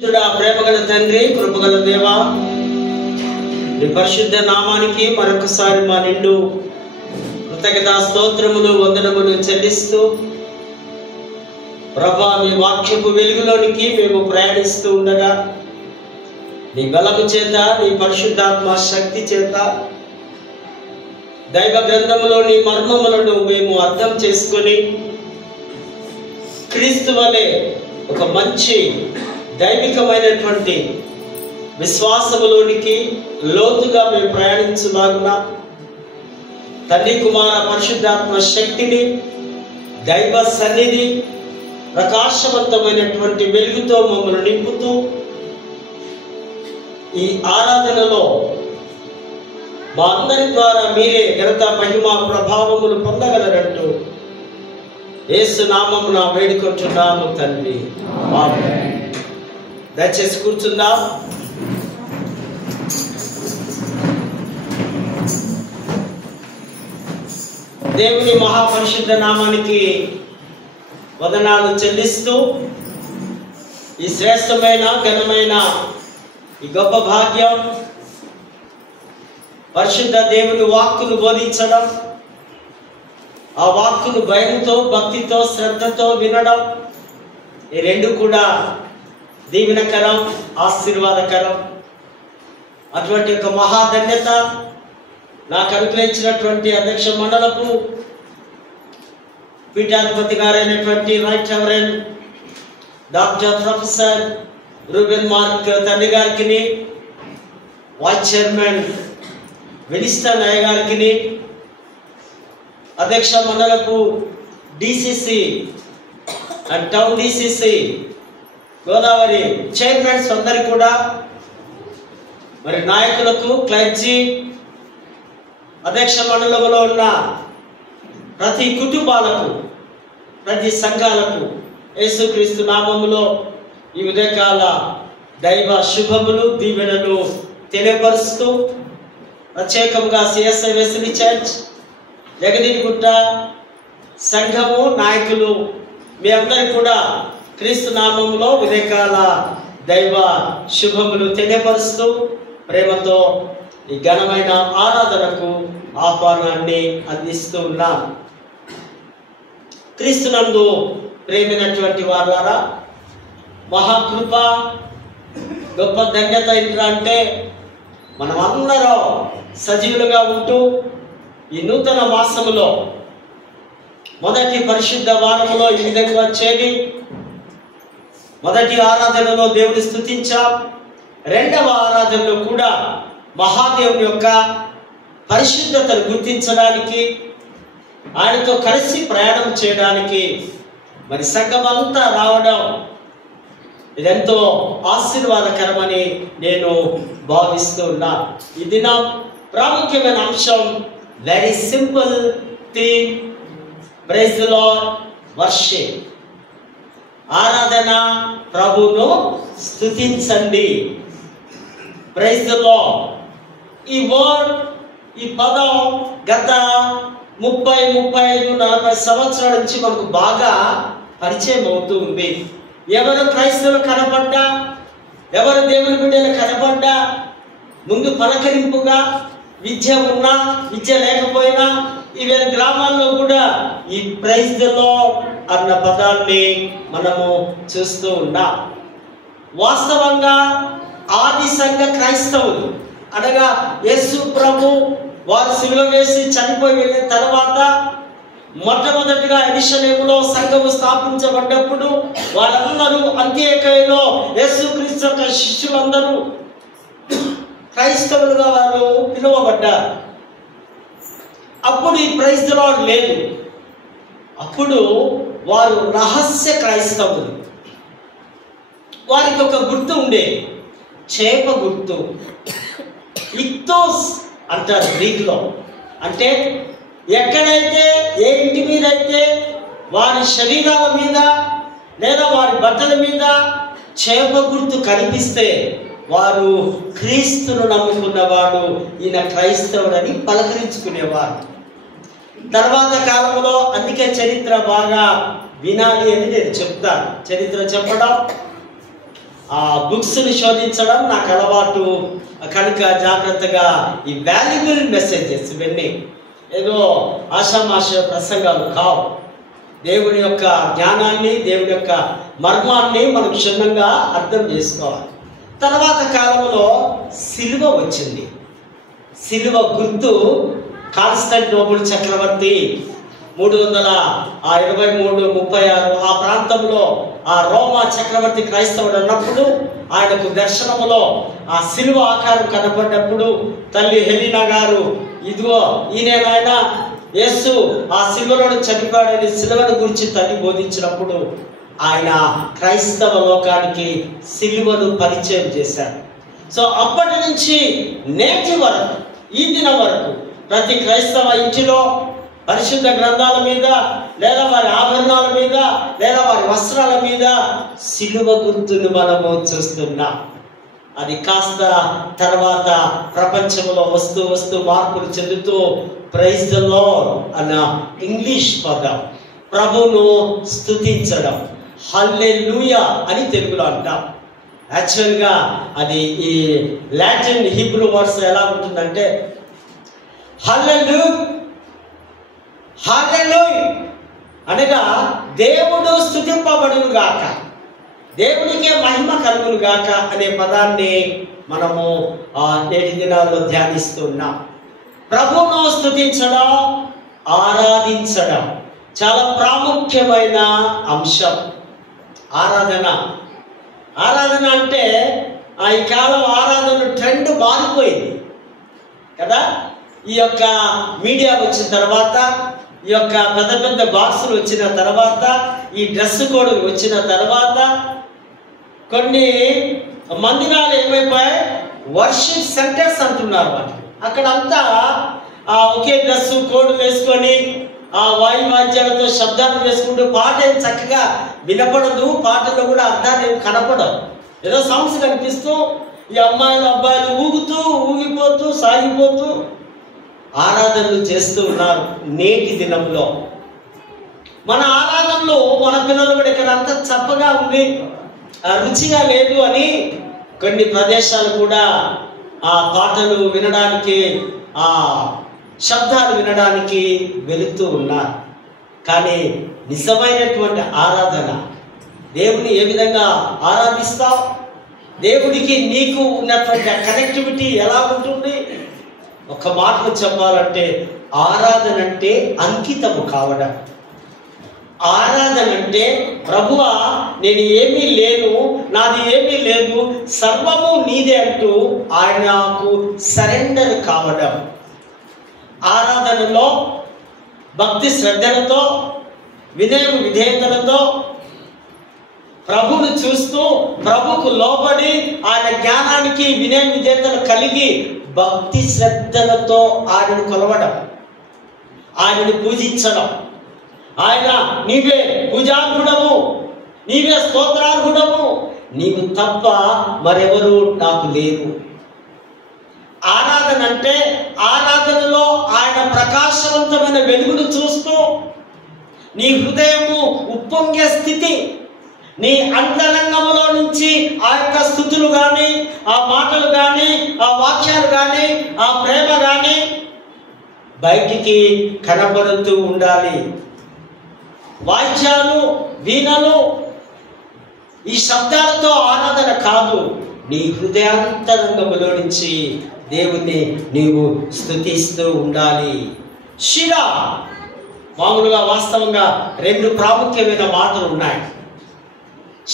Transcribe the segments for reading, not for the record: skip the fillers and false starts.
ప్రేమగల తండ్రి, కృపగల దేవా, నీ పరిశుద్ధ నామానికి మరొకసారి మా నిండు కృతజ్ఞతా స్తోత్రములు వందనములు చెల్లిస్తూ ప్రభా, మీ వాక్యపు వెలుగులోనికి మేము ప్రయాణిస్తూ ఉండగా నీ బలము చేత, నీ పరిశుద్ధాత్మ శక్తి చేత దైవ గ్రంథములోని మర్మములను మేము అర్థం చేసుకొని క్రీస్తు వలె ఒక మంచి దైవికమైనటువంటి విశ్వాసములోనికి లోతుగా మేము ప్రయాణించులాగున తండ్రి కుమార పరిశుద్ధాత్మ శక్తిని, దైవ సన్నిధి, ప్రకాశవంతమైనటువంటి వెలుగుతో మమ్మల్ని నింపుతూ ఈ ఆరాధనలో మా అందరి ద్వారా మీరే ఘనత, మహిమ, ప్రభావములు పొందగలరంటూ యేసు నామమున వేడుకుంటున్నాము తండ్రి, ఆమేన్. దయచేసి కూర్చుందాం. దేవుని మహాపరిశుద్ధ నామానికి వందనాలు చెల్లిస్తూ ఈ శ్రేష్టమైన ఘనమైన ఈ గొప్ప భాగ్యం, పరిశుద్ధ దేవుని వాక్కును బోధించడం, ఆ వాక్కును భయంతో, భక్తితో, శ్రద్ధతో వినడం, ఈ రెండు కూడా దీవెనకరం, ఆశీర్వాదకరం. అటువంటి ఒక మహాధన్యత నాకు అనుగ్రహించినటువంటి అధ్యక్ష మండలకు పీఠాధిపతి గారైనటువంటి right reverend doctor professor Reuben Mark తండ్రి గారికి, వైస్ చైర్మన్ వినిస్టన్ అయ్య గారికి, అధ్యక్ష మండలకు DCC and town DCC Godavari chairmans అందరికీ కూడా, మరి నాయకులకు, క్లర్జీ, అధ్యక్ష మండలంలో ఉన్న ప్రతి కుటుంబాలకు, ప్రతి సంఘాలకు యేసుక్రీస్తు నామములో ఈ ఉదయకాల దైవ శుభములు, దీవెనలు తెలియపరుస్తూ ప్రత్యేకంగా సిఎస్ఐ వెస్లీ చర్చ్ జగదీగుట్ట సంఘము నాయకులు మీ అందరికీ కూడా క్రీస్తు నామములో ఉదయకాల దైవ శుభములు తెలియపరుస్తూ ప్రేమతో ఈ ఘనమైన ఆరాధనకు ఆహ్వానాన్ని అందిస్తూ ఉన్నాం. క్రీస్తునందు ప్రేమైనటువంటి వారారా, మహాకృప, గొప్ప ధన్యత ఏంటంటే మనం అందరం సజీవులుగా ఉంటూ ఈ నూతన మాసములో మొదటి పరిశుద్ధ వారములో ఈ విధంగా చేరి మొదటి ఆరాధనలో దేవుని స్తుతించాం. రెండవ ఆరాధనలో కూడా మహాదేవుని యొక్క పరిశుద్ధతను గుర్తించడానికి, ఆయనతో కలిసి ప్రయాణం చేయడానికి మరి సంఘమంతా రావడం ఇదెంతో ఆశీర్వాదకరమని నేను భావిస్తూ ఉన్నా. ఈ దినం ప్రాముఖ్యమైన అంశం, very simple theme, praise the lord, worship. ఆరాధన, ప్రభువును స్తుతించండి. Praise the lord. ఈ వర్డ్, ఈ పదం గత 30-40 సంవత్సరాల నుంచి మనకు బాగా పరిచయం అవుతూ ఉంది. ఎవరు క్రైస్తవులు కనపడ్డా, ఎవరు దేవుని బిడ్డలు కనపడ్డా ముందు పలకరింపుగా విద్య ఉన్నా, విద్య లేకపోయినా, ఈవేళ గ్రామాల్లో కూడా ఈ ప్రైజ్ ది లార్డ్ అన్న పదాన్ని మనము చూస్తూ ఉన్నాం. వాస్తవంగా ఆది సంఘ క్రైస్తవులు అనగా యేసు ప్రభు వారు సిలువ వేసి చనిపోయి వెళ్ళిన తర్వాత మొట్టమొదటిగా యెరూషలేములో సంఘము స్థాపించబడ్డప్పుడు వాళ్ళందరూ అంత్యోకయలో యేసుక్రీస్తు యొక్క శిష్యులందరూ క్రైస్తవులుగా వారు పిలువబడ్డారు. అప్పుడు ఈ ప్రైజ్ ది లార్డ్ లేదు. అప్పుడు వారు రహస్య క్రైస్తవులు. వారికి ఒక గుర్తు ఉండే, చేప గుర్తు, ఇక్తోస్ అంటారు గ్రీకులో. అంటే ఎక్కడైతే, ఏ ఇంటి మీద అయితే వారి శరీరాల మీద లేదా వారి బట్టల మీద చేప గుర్తు కనిపిస్తే వారు క్రీస్తును నమ్ముకున్నవాడు, ఈయన క్రైస్తవుడని పలకరించుకునేవారు. తర్వాత కాలంలో అందుకే చరిత్ర బాగా వినాలి అని నేను చెప్తాను. చరిత్ర చెప్పడం బుక్స్ని శోధించడం నాకు అలవాటు కనుక జాగ్రత్తగా ఈ వాల్యుబుల్ మెసేజెస్ ఇవన్నీ ఏదో ఆషామాష ప్రసంగాలు కావు. దేవుని యొక్క జ్ఞానాన్ని, దేవుని యొక్క మర్మాన్ని మనం క్షుణ్ణంగా అర్థం చేసుకోవాలి. తర్వాత కాలంలో సిలువ వచ్చింది. సిలువ గుర్తు కాన్స్టాంటినోపుల్ చక్రవర్తి 323-36 ఆ ప్రాంతంలో ఆ రోమా చక్రవర్తి క్రైస్తవుడు అన్నప్పుడు ఆయనకు దర్శనములో ఆ సిలువ ఆకారం కనబడ్డప్పుడు తల్లి హెలీనా గారు, ఇదిగో ఈయన యేసు ఆ సిలువలో చనిపోయాడని సిలువను గురించి తల్లి బోధించినప్పుడు ఆయన క్రైస్తవ లోకానికి సిలువను పరిచయం చేశారు. సో అప్పటి నుంచి నేటి వరకు, ఈ దినం వరకు ప్రతి క్రైస్తవ ఇంటిలో పరిశుద్ధ గ్రంథాల మీద లేదా వారి ఆభరణాల మీద లేదా వారి వస్త్రాల మీద సిలువ గుర్తును మనము చూస్తున్నాం. అది కాస్త తర్వాత ప్రపంచంలో వస్తూ మార్పులు చెందుతూ ప్రైజ్ ద లార్డ్ అన్న ఇంగ్లీష్ పదం, ప్రభువును స్తుతించడం, హల్లెలూయా అని తెలుగులో అంటాం. యాక్చువల్గా అది ఈ లాటిన్ హీబ్రూ వర్డ్స్ ఎలా ఉంటుందంటే హల్లెలూయా అనగా దేవుడు స్తుతింపబడును గాక, దేవుడికే మహిమ కలుగును గాక అనే పదాన్ని మనము నేటి దినాల్లో ధ్యానిస్తున్నాం. ప్రభువును స్తుతించడం, ఆరాధించడం చాలా ప్రాముఖ్యమైన అంశం. ఆరాధన అంటే ఈ కాలం ఆరాధన ట్రెండ్ మారిపోయింది కదా. ఈ యొక్క మీడియా వచ్చిన తర్వాత, ఈ యొక్క పెద్ద పెద్ద బాక్సులు వచ్చిన తర్వాత, ఈ డ్రెస్ కోడ్లు వచ్చిన తర్వాత కొన్ని మందిరాలు ఏమైపోయాయి, వర్షిప్ సెంటర్స్ అంటున్నారు వాటిని. అక్కడంతా ఒకే డ్రెస్ కోడ్ వేసుకొని వాయిద్యాలతో శబ్దాలు వేసుకుంటూ పాట ఏం చక్కగా వినపడదు, పాటలో కూడా అర్థాలు ఏం కనపడవు. ఏదో సాంగ్స్ కనిపిస్తూ ఈ అమ్మాయిలు అబ్బాయిలు ఊగిపోతూ సాగిపోతూ ఆరాధనలు చేస్తూ ఉన్నారు. నేటి దినంలో మన ఆరాధనలు మన పిల్లలు కూడా ఇక్కడ అంతా చప్పగా ఉంది, రుచిగా లేదు అని కొన్ని ప్రదేశాలు కూడా ఆ పాటలు వినడానికి, ఆ శబ్దాలు వినడానికి వెళుతూ ఉన్నారు. కానీ నిజమైనటువంటి ఆరాధన, దేవుని ఏ విధంగా ఆరాధిస్తావు, దేవుడికి నీకు ఉన్నటువంటి కనెక్టివిటీ ఎలా ఉంటుంది? ఒక మాటలో చెప్పాలంటే ఆరాధన అంటే అంకితము కావడం. ఆరాధన అంటే ప్రభువా నేను ఏమీ లేను, నాది ఏమీ లేదు, సర్వము నీదే అంటూ ఆయనకు సరెండర్ కావడం. ఆరాధనలో భక్తి శ్రద్ధలతో, వినయం విధేయతలతో ప్రభువును చూస్తూ, ప్రభుకు లోబడి ఆయన జ్ఞానానికి వినయ విధేయతలు కలిగి భక్తి శ్రద్ధలతో ఆయనను కొలవడం, ఆయనను పూజించడం. ఆయన నీవే పూజార్హుడము, నీవే స్తోత్రార్హుడము, నీవు తప్ప మరెవరు నాకు లేరు. ఆరాధన అంటే ఆరాధనలో ఆయన ప్రకాశవంతమైన వెలుగును చూస్తూ నీ హృదయము ఉప్పొంగే స్థితి, నీ అంతరంగంలో నుంచి ఆ యొక్క స్తుతులు కానీ, ఆ మాటలు కానీ, ఆ వాక్యాలు కానీ, ఆ ప్రేమ కానీ బయటికి కనబడుతూ ఉండాలి. వాయిద్యాలు, వీణలు, ఈ శబ్దాలతో ఆరాధన కాదు, నీ హృదయాంతరంగంలో నుంచి దేవుణ్ణి నీవు స్తుతిస్తూ ఉండాలి. శిలా మామూలుగా వాస్తవంగా రెండు ప్రాముఖ్యమైన మాటలు ఉన్నాయి.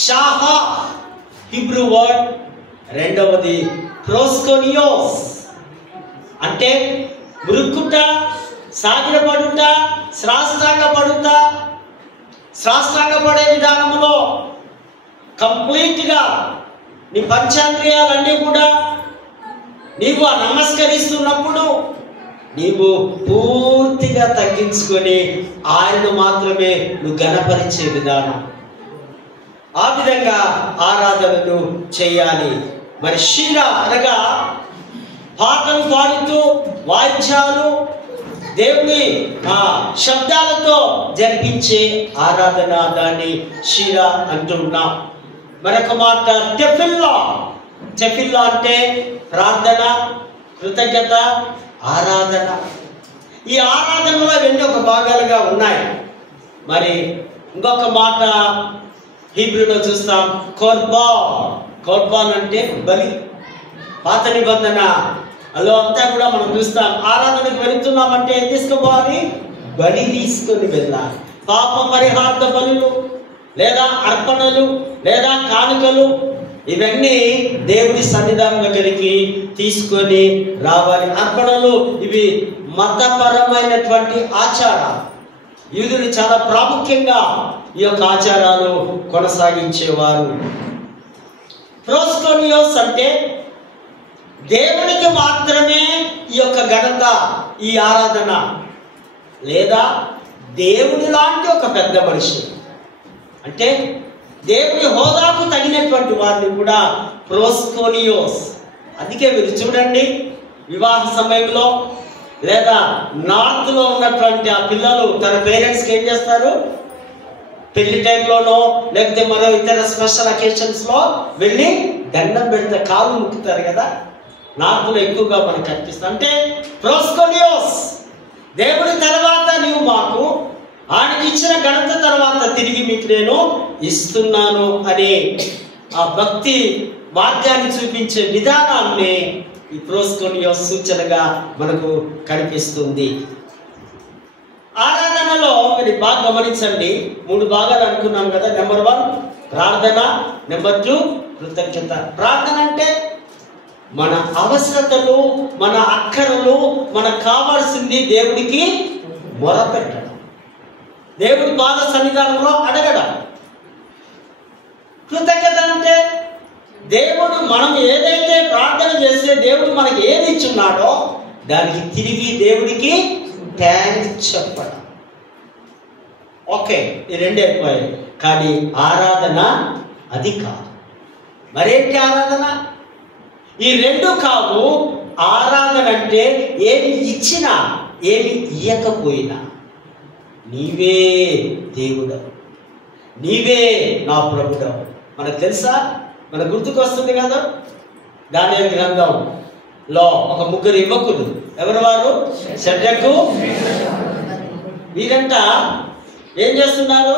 షాహా హిబ్రూ వర్డ్, రెండవది ప్రోస్కోనియోస్ అంటే మృక్కుట, సాగిలపడుట, శ్రాష్టాంగపడే విధానంలో కంప్లీట్గా నీ పంచేంద్రియాలన్నీ కూడా నీవు నమస్కరిస్తున్నప్పుడు నీవు పూర్తిగా తగ్గించుకొని ఆయనను మాత్రమే నువ్వు ఘనపరిచే విధానం. ఆ విధంగా ఆరాధనను చేయాలి. మరి షీరా అనగా పాటలు పాడుతూ వాయిద్యాలు, దేవుని శబ్దాలతో జరిపించే ఆరాధన, దాన్ని షీరా అంటున్నాం. మరొక మాట టెఫిల్లా. టెఫిల్లా అంటే ప్రార్థన, కృతజ్ఞత, ఆరాధన. ఈ ఆరాధనలో రెండు ఒక భాగాలుగా ఉన్నాయి. మరి ఇంకొక మాట హీబ్రూలో చూస్తాం, కొర్బాన్. కొర్బాన్ అంటే బలి. పాత నిబంధన అలో అంతా కూడా మనం చూస్తాం. ఆరాధనకు వెళుతున్నామంటే ఏం తీసుకోవాలి? బలి తీసుకొని వెళ్ళాలి. పాప పరిహార్థ బలులు లేదా అర్పణలు లేదా కానుకలు ఇవన్నీ దేవుడి సన్నిధానం దగ్గరికి తీసుకొని రావాలి. అర్పణలు ఇవి మతపరమైనటువంటి ఆచారాలు. యూదులు చాలా ప్రాముఖ్యంగా ఈ యొక్క ఆచారాలు కొనసాగించేవారు. ప్రోస్కోనియోస్ అంటే దేవునికి మాత్రమే ఈ యొక్క ఘనత, ఈ ఆరాధన, లేదా దేవుని లాంటి ఒక పెద్ద మనిషి అంటే దేవుని హోదాకు తగినటువంటి వారిని కూడా ప్రోస్కోనియోస్. అందుకే మీరు చూడండి, వివాహ సమయంలో లేదా నార్త్లో ఉన్నటువంటి ఆ పిల్లలు తన పేరెంట్స్కి ఏం చేస్తారు? పెళ్లి టైంలోనో లేకపోతే మరో ఇతర స్పెషల్ అకేషన్స్లో వెళ్ళి దండం పెడితే కాలు ముక్కుతారు కదా. నార్త్లో ఎక్కువగా మనకు కనిపిస్తుంది. అంటే ప్రోస్కోనియోస్, దేవుడి తర్వాత నీవు మాకు, ఆయనకి ఇచ్చిన ఘనత తర్వాత తిరిగి మీకు నేను ఇస్తున్నాను అనే ఆ భక్తి మార్గాన్ని చూపించే విధానాన్ని ఈ ప్రోస్కోనియోస్ సూచనగా మనకు కనిపిస్తుంది. ఆరాధనలో మీరు బాగా గమనించండి, 3 భాగాలు అనుకున్నాం కదా. నెంబర్ 1 ప్రార్థన, నెంబర్ 2 కృతజ్ఞత. ప్రార్థన అంటే మన అవసరతలు, మన అక్కరలు, మనకు కావాల్సింది దేవుడికి మొరపెట్టడం, దేవుడి పాద సన్నిధానంలో అడగడం. కృతజ్ఞత అంటే దేవుడు మనం ఏదైతే ప్రార్థన చేస్తే దేవుడు మనకి ఏది ఇచ్చున్నాడో దానికి తిరిగి దేవుడికి థ్యాంక్స్ చెప్పడం. ఓకే, ఈ 2 అయిపోయాయి. కానీ ఆరాధన అది కాదు. మరేంటి ఆరాధన? ఈ 2 కావు. ఆరాధన అంటే ఏమి ఇచ్చినా ఏమి ఇయ్యకపోయినా నీవే దేవుడవు, నీవే నా ప్రభుడవు. మనకు తెలుసా? మనకు గుర్తుకొస్తుంది కదా, దానియేలు గ్రంథంలో ఒక 3 యువకులు. ఎవరు వారు? షడ్రకు. వీరంట ఏం చేస్తున్నారు?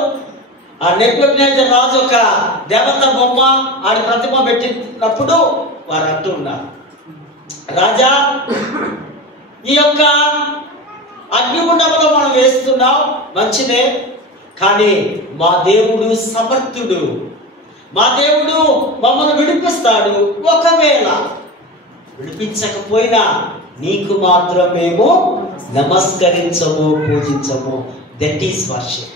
ఆ నెబుకద్నెజర్ రాజు ఒక దేవత బొమ్మ, ఆడి ప్రతిమ పెట్టినప్పుడు వారు అంటూ ఉన్నారు, రాజా, ఈ యొక్క అగ్నిగుండంలో మనం వేస్తున్నాం మంచిదే, కానీ మా దేవుడు సమర్థుడు, మా దేవుడు మమ్మల్ని విడిపిస్తాడు. ఒకవేళ విడిపించకపోయినా నీకు మాత్రం మేము నమస్కరించము, పూజించము. That is worship.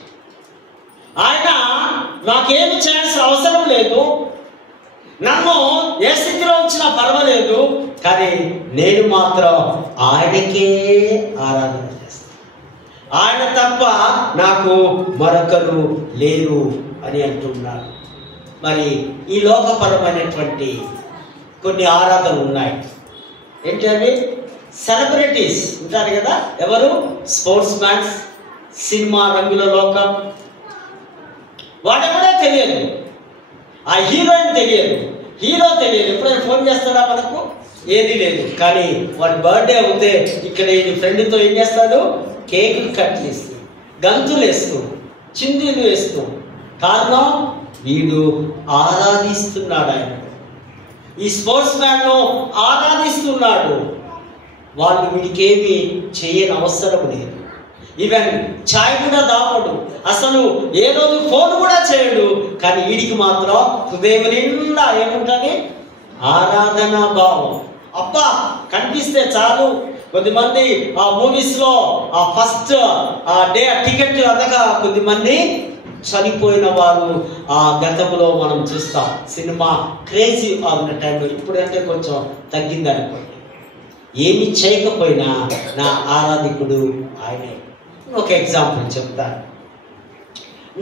ఆయన నాకేమి చేయాల్సిన అవసరం లేదు, నన్ను ఏ స్థితిలో ఉంచినా పర్వాలేదు, కానీ నేను మాత్రం ఆయనకే ఆరాధన చేస్తాను, ఆయన తప్ప నాకు మరొకరు లేరు అని అంటున్నారు. మరి ఈ లోకపరమైనటువంటి కొన్ని ఆరాధనలు ఉన్నాయి. ఏంటి అవి? సెలబ్రిటీస్ ఉంటారు కదా, ఎవరు? స్పోర్ట్స్ మ్యాన్స్, సినిమా రంగుల లోకం. వాడెవడో తెలియదు, ఆ హీరోయిన్ తెలియదు, హీరో తెలియదు. ఎప్పుడైనా ఫోన్ చేస్తాడా మనకు? ఏది లేదు. కానీ వాడి బర్త్డే అవుతే ఇక్కడ ఈ ఫ్రెండ్తో ఏం చేస్తాడు? కేకులు కట్ చేస్తూ, గంతులు వేస్తూ, చిందులు వేస్తూ. కారణం, వీడు ఆరాధిస్తున్నాడు, ఆయన ఈ స్పోర్ట్స్ మ్యాన్ ఆరాధిస్తున్నాడు. వాళ్ళు వీడికేమి చేయని అవసరం లేదు. ఈవెన్ ఛాయ్ కూడా దాపడు, అసలు ఏ రోజు ఫోన్ కూడా చేయడు. కానీ వీడికి మాత్రం హృదయం నిండా ఏముంటుంది? ఆరాధనా భావం. అబ్బా కనిపిస్తే చాలు. కొద్దిమంది ఆ మూవీస్లో ఆ ఫస్ట్ ఆ డే టికెట్ అందగా కొద్దిమంది చనిపోయిన వారు ఆ గతంలో మనం చూస్తాం. సినిమా క్రేజీ ఆగిన టైంలో, ఇప్పుడంటే కొంచెం తగ్గింది అనుకోండి. ఏమి చేయకపోయినా నా ఆరాధికుడు ఆయనే. ఒక ఎగ్జాంపుల్ చెప్తాను.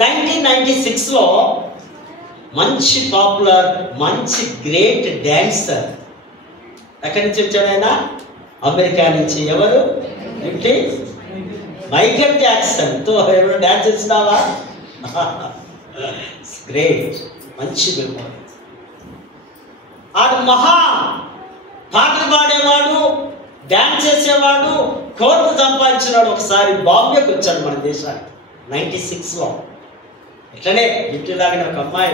1996లో మంచి పాపులర్, మంచి గ్రేట్ డాన్సర్, ఎక్కడి నుంచి వచ్చాడు ఆయన? అమెరికా నుంచి. ఎవరు? ఏంటి? మైకేల్ జాక్సన్ తో ఎవరు డాన్స్ ఇస్తావా? గ్రేట్. మంచి మెమొరీ. ఆడు మహా పాటలు పాడేవాడు, డ్యాన్స్ చేసేవాడు, కోట్లు సంపాదించినాడు. ఒకసారి బాంబేకి వచ్చాడు మన దేశానికి 96లో. ఇట్లనే గిఫ్ట్ తాగిన ఒక అమ్మాయి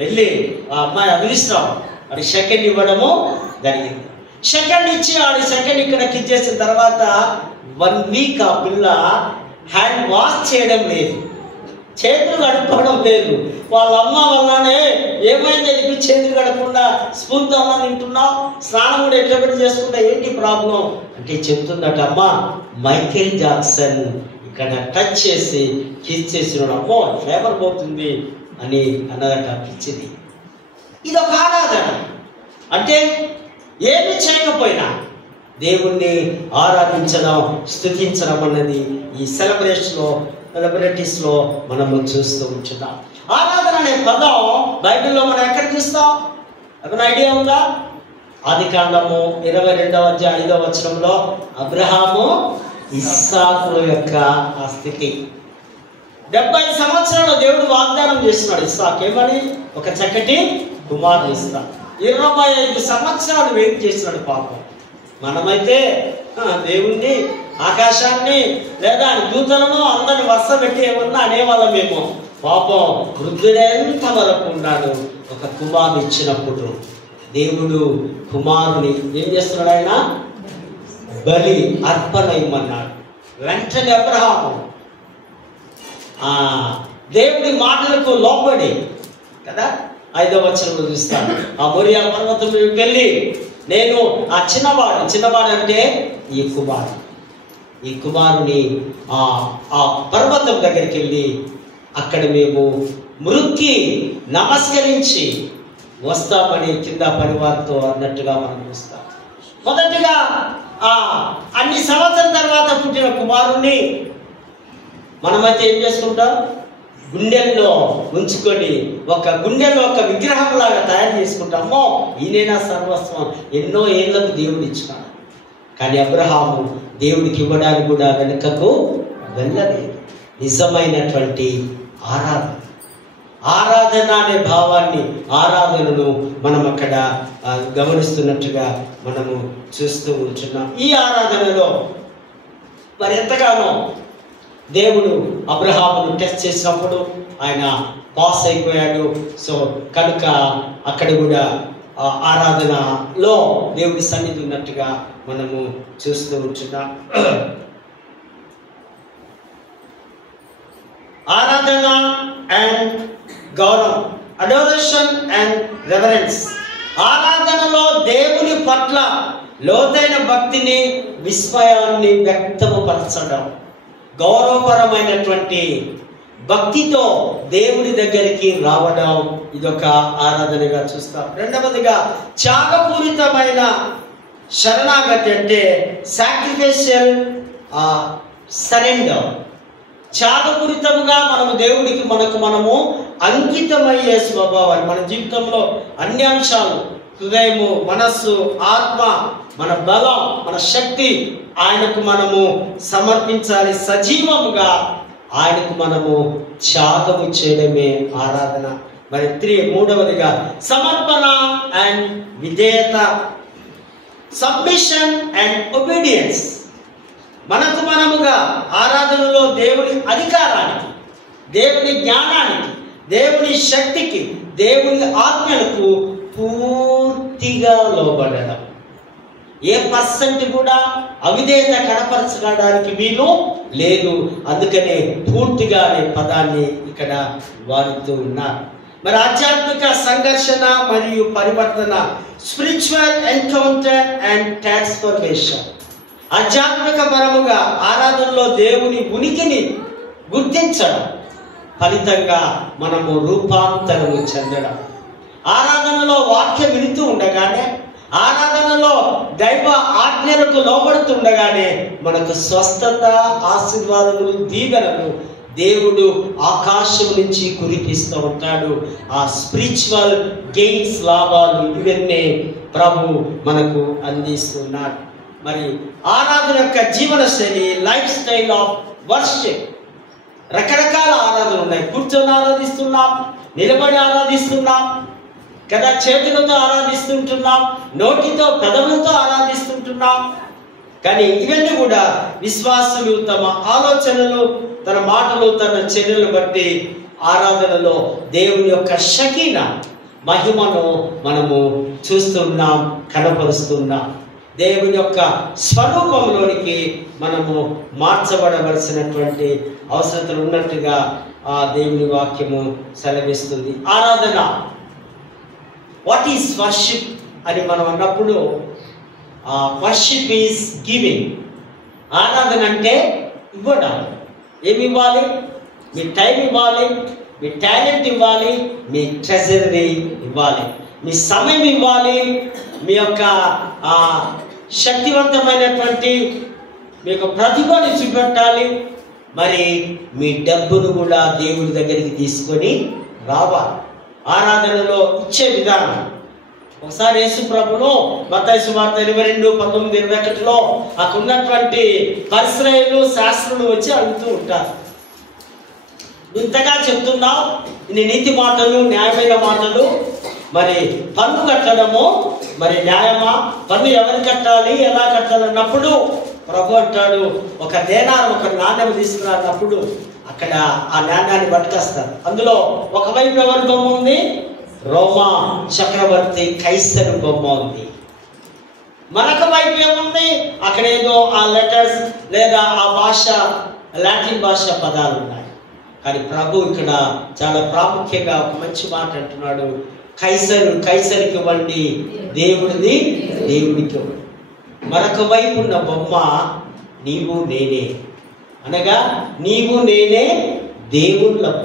వెళ్ళి ఆ అమ్మాయి అభిలిస్తాం వాడి సెకండ్ ఇవ్వడము జరిగింది. సెకండ్ ఇచ్చి ఆడి సెకండ్ ఇక్కడ ఇచ్చేసిన తర్వాత 1 వీక్ ఆ పిల్ల హ్యాండ్ వాష్ చేయడం లేదు, చేతులు కడుక్కోవడం లేదు. వాళ్ళ అమ్మ వల్లనే ఏమైంది నీకు చేతులు కడకుండా స్పూన్తో అమ్మ తింటున్నావు, స్నానం కూడా ఎట్లా పెట్టి చేసుకుంటా, ఏంటి ప్రాబ్లం అంటే చెప్తుందట, అమ్మ మైకేల్ జాక్సన్ ఇక్కడ టచ్ చేసి కిస్ చేసినాడు, అమ్మో ఫ్లేవర్ పోతుంది అని అన్నదట పిచ్చిది. ఇది ఒక ఆరాధన. అంటే ఏమి చేయకపోయినా దేవుణ్ణి ఆరాధించడం, స్తుతించడం అన్నది ఈ సెలబ్రిటీస్లో మనము చూస్తూ ఉంటున్నాం. ఆరాధన అనే పదం బైబిల్లో మనం ఎక్కడ చూస్తాం? ఏమైనా ఐడియా ఉందా? ఆదికాండము 22వ అధ్యాయం 5వ వచనంలో అబ్రహాము ఇస్సాకుల యొక్క ఆ స్థితి. 70 సంవత్సరాలు దేవుడు వాగ్దానం చేస్తున్నాడు ఇస్సాకు ఏమని, ఒక చక్కటి కుమారుడు ఇస్తా. 25 సంవత్సరాలు వెయిట్ చేస్తున్నాడు పాపం. మనమైతే దేవుణ్ణి, ఆకాశాన్ని లేదా దూతలను అందరిని వరుస పెట్టి ఏమన్నా అనేవాళ్ళం మేము. పాపం వృద్ధుడేంత వరకు ఉన్నాడు. ఒక కుమారుడు ఇచ్చినప్పుడు దేవుడు కుమారుని ఏం చేస్తున్నాడు? ఆయన బలి అర్పణ ఇమ్మన్నాడు. వెంటనే అబ్రహాము దేవుడి మాటలకు లోబడి కదా 5వ వచనంలో చూస్తాను, ఆ మోరియా పర్వతం మీదకి వెళ్ళి నేను ఆ చిన్నవాడు అంటే ఈ కుమారుని ఆ పర్వతం దగ్గరికి వెళ్ళి అక్కడ మేము మృక్కి నమస్కరించి వస్తామని కింద పరివారంతో అన్నట్టుగా మనం చూస్తాం. మొదటిగా అన్ని సంవత్సరం తర్వాత పుట్టిన కుమారుణ్ణి మనమైతే ఏం చేసుకుంటాం? గుండెల్లో ఉంచుకొని గుండెలో ఒక విగ్రహం లాగా తయారు చేసుకుంటామో, ఈయనైనా సర్వస్వం. ఎన్నో ఏళ్లకు దేవుడు ఇచ్చుకున్నాడు. కానీ అబ్రహాము దేవుడికి ఇవ్వడానికి కూడా వెనుకకు వెళ్ళలేదు. నిజమైనటువంటి ఆరాధన అనే భావాన్ని, ఆరాధనను మనం అక్కడ గమనిస్తున్నట్టుగా మనము చూస్తూ ఉంటున్నాం. ఈ ఆరాధనలో మరి ఎంతగానో దేవుడు అబ్రహామును టెస్ట్ చేసినప్పుడు ఆయన పాస్ అయిపోయాడు. సో కనుక అక్కడ కూడా ఆరాధనలో దేవుడి సన్నిధి ఉన్నట్టుగా మనము చూస్తూ ఉంటున్నాం. ఆరాధన అండ్ గౌరవం, అడోరేషన్ అండ్ రెవరెన్స్. ఆరాధనలో దేవుని పట్ల లోతైన భక్తిని, విస్మయాన్ని వ్యక్తపరచడం, గౌరవపరమైనటువంటి భక్తితో దేవుడి దగ్గరికి రావడం, ఇదొక ఆరాధనగా చూస్తాం. రెండవదిగా త్యాగపూరితమైన శరణాగతి, అంటే సాక్రిఫిషియల్ సరెండర్. త్యాగపూరితముగా మనము దేవుడికి మనము అంకితమయ్యే స్వభావాన్ని, మన జీవితంలో అన్ని అంశాలు, హృదయము, మనస్సు, ఆత్మ, మన బలం, మన శక్తి ఆయనకు మనము సమర్పించాలి. సజీవముగా ఆయనకు మనము త్యాగము చేయడమే ఆరాధన. మరి మూడవదిగా సమర్పణ అండ్ విధేయత, సబ్మిషన్ అండ్ ఒబీడియన్స్. మనకు మనముగా ఆరాధనలో దేవుని అధికారానికి, దేవుని జ్ఞానానికి, దేవుని శక్తికి, దేవుని ఆజ్ఞలకు పూర్తిగా లోబడడం. ఏ పర్సెంట్ కూడా అవిధేయత కనపరచడానికి వీలు లేదు. అందుకనే పూర్తిగా అనే పదాన్ని ఇక్కడ వాడుతూ ఉన్నారు. మరి ఆధ్యాత్మిక సంఘర్షణ మరియు పరివర్తన, స్పిరిచువల్ ఎన్కౌంటర్ అండ్ ట్రాన్స్ఫర్మేషన్. ఆధ్యాత్మిక పరముగా ఆరాధనలో దేవుని ఉనికిని గుర్తించడం, ఫలితంగా మనము రూపాంతరము చెందడం. ఆరాధనలో వాక్యం వింటూ ఉండగానే, ఆరాధనలో దైవ ఆజ్ఞలకు లోబడుతుండగానే మనకు స్వస్థత, ఆశీర్వాదములు, దీవెనలు దేవుడు ఆకాశం నుంచి కురిపిస్తూ ఉంటాడు. ఆ స్పిరిచువల్ గెయిన్స్, లాభాలు, ఇవన్నీ ప్రభు మనకు అందిస్తున్నాడు. మరి ఆరాధన యొక్క జీవన శైలి, లైఫ్ స్టైల్ ఆఫ్ వర్షిప్. రకరకాల ఆరాధనలు ఉన్నాయి. కూర్చొని ఆరాధిస్తున్నాం, నిలబడి ఆరాధిస్తున్నాం కదా, చేతులతో ఆరాధిస్తుంటున్నాం, నోటితో పెదవులతో ఆరాధిస్తుంటున్నాం. కానీ ఇవన్నీ కూడా విశ్వాసులు తమ ఆలోచనలు, తన మాటలు, తన చర్యలు బట్టి ఆరాధనలో దేవుని యొక్క షకీనా మహిమను మనము చూస్తున్నాం, కనపరుస్తున్నాం. దేవుని యొక్క స్వరూపంలోనికి మనము మార్చబడవలసినటువంటి అవసరతలు ఉన్నట్టుగా ఆ దేవుని వాక్యము సెలవిస్తుంది. ఆరాధన, వాట్ ఈస్ వర్షిప్ అని మనం అన్నప్పుడు, వర్షిప్ ఈజ్ గివింగ్. ఆరాధన అంటే ఇవ్వడం. ఏమి ఇవ్వాలి? మీ టైం ఇవ్వాలి, మీ టాలెంట్ ఇవ్వాలి, మీ ట్రెజరీ ఇవ్వాలి, మీ సమయం ఇవ్వాలి, మీ యొక్క శక్తివంతమైనటువంటి మీ యొక్క ప్రతిభను చూపెట్టాలి. మరి మీ డబ్బును కూడా దేవుడి దగ్గరికి తీసుకొని రావాలి. ఆరాధనలో ఇచ్చే విధానం. ఒకసారి యేసు ప్రభును మత్తయి సువార్త 22:19-21లో అక్కడ ఉన్నటువంటి పరిశ్రమలు, శాస్త్రులు వచ్చి అడుగుతూ ఉంటారు, ఇంతగా చెప్తున్నావు, ఇన్ని నీతి మాటలు, న్యాయమైన మాటలు, మరి పన్ను కట్టడము మరి న్యాయమా? పన్ను ఎవరు కట్టాలి, ఎలా కట్టాలన్నప్పుడు ప్రభు అంటాడు, ఒక దేనారం, ఒక నాణ్యం తీసుకురానప్పుడు అక్కడ ఆ నాణ్యాన్ని పట్టుకొస్తారు. అందులో ఒకవైపు ఎవరి బొమ్మ ఉంది? రోమా చక్రవర్తి కైసరు బొమ్మ ఉంది. మరొక వైపు ఏముంది? అక్కడ ఏదో ఆ లెటర్స్ లేదా ఆ భాష, లాటిన్ భాష పదాలు ఉన్నాయి. కానీ ప్రభు ఇక్కడ చాలా ప్రాముఖ్యంగా ఒక మంచి మాట అంటున్నాడు, కైసరికి ఇవ్వండి, దేవుడిది దేవుడికి ఇవ్వండి. మరొక వైపు ఉన్న బొమ్మ నీవు నేనే, అనగా నీవు నేనే దేవుళ్ళము.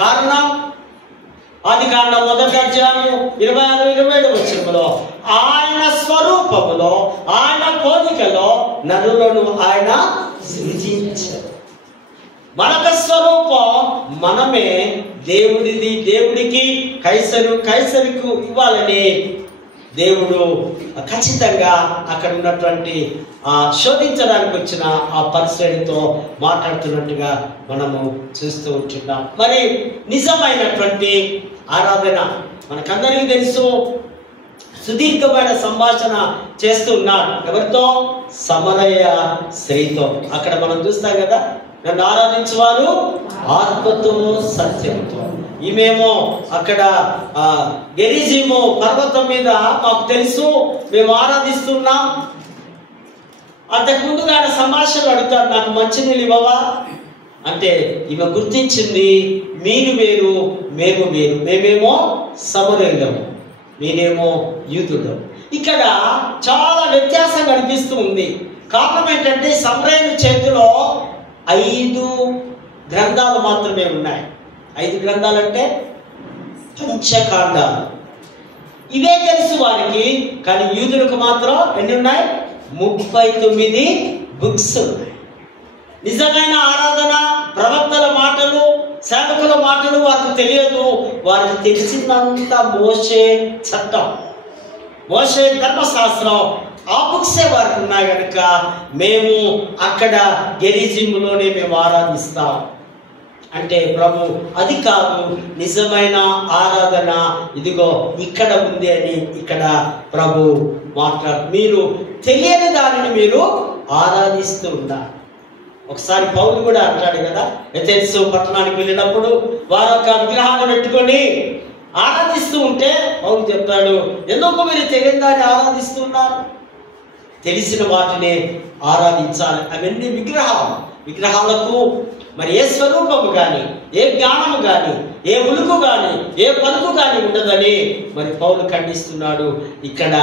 కారణం, ఆదికాండం 1:26-27 ఆయన స్వరూపములో, ఆయన పోలికలో నరులను ఆయన సృజించారు. మనక స్వరూపం మనమే దేవుడిది దేవుడికి, కైసరికి ఇవ్వాలని దేవుడు ఖచ్చితంగా అక్కడ ఉన్నటువంటి శోధించడానికి వచ్చిన ఆ పరిశ్రమతో మాట్లాడుతున్నట్టుగా మనము చూస్తూ ఉంటున్నాం. మరి నిజమైనటువంటి ఆరాధన మనకందరికీ తెలుసు. సుదీర్ఘమైన సంభాషణ చేస్తూ ఉన్నాడు. ఎవరితో? సమరయ స్త్రీతో. అక్కడ మనం చూస్తాం కదా, నన్ను ఆరాధించేవారు ఆత్మతో సత్యంతో. ఈమెమో అక్కడ గెరిజీము పర్వతం మీద మాకు తెలుసు, మేము ఆరాధిస్తున్నాం. అంతకుముందు ఆయన సంభాషణలు అడుగుతాడు, నాకు మంచినీళ్ళు ఇవ్వవా అంటే ఈమె గుర్తించింది, మీరు వేరు మేము వేరు, మేమేమో సమరయులము, మీరేమో యూదులు. ఇక్కడ చాలా వ్యత్యాసం కనిపిస్తూ ఉంది. కారణం ఏంటంటే సమరయుని చేతిలో 5 గ్రంథాలు మాత్రమే ఉన్నాయి. 5 గ్రంథాలు అంటే పంచకాండాలు. ఇవే తెలుసు వారికి. కానీ యూదులకు మాత్రం ఎన్ని ఉన్నాయి? 39 బుక్స్ ఉన్నాయి. నిజమైన ఆరాధన, ప్రవక్తల మాటలు, సేవకుల మాటలు వారికి తెలియదు. వారికి తెలిసిందంతా మోషే చట్టం, మోషే ధర్మశాస్త్రం, ఆ బుక్సే వారికి ఉన్నాయి. కనుక మేము అక్కడ గెరిజిములోనే మేము ఆరాధిస్తాం అంటే ప్రభు అది కాదు, నిజమైన ఆరాధన ఇదిగో ఇక్కడ ఉంది అని ఇక్కడ ప్రభు మాట్లాడు. మీరు తెలియని దానిని మీరు ఆరాధిస్తూ ఉన్నారు. ఒకసారి పౌలు కూడా అంటాడు కదా, ఎథెన్సు పట్టణానికి వెళ్ళినప్పుడు వారు ఒక విగ్రహాన్ని పెట్టుకొని ఆరాధిస్తూ ఉంటే పౌలు చెప్తాడు, ఎందుకు మీరు తెలియని దాన్ని ఆరాధిస్తున్నారు? తెలిసిన వాటిని ఆరాధించాలి. అవన్నీ విగ్రహాలకు మరి ఏ స్వరూపము కానీ, ఏ జ్ఞానము కానీ, ఏ ఉలుకు కానీ, ఏ పలుకు కానీ ఉండదని మరి పౌలు ఖండిస్తున్నాడు. ఇక్కడ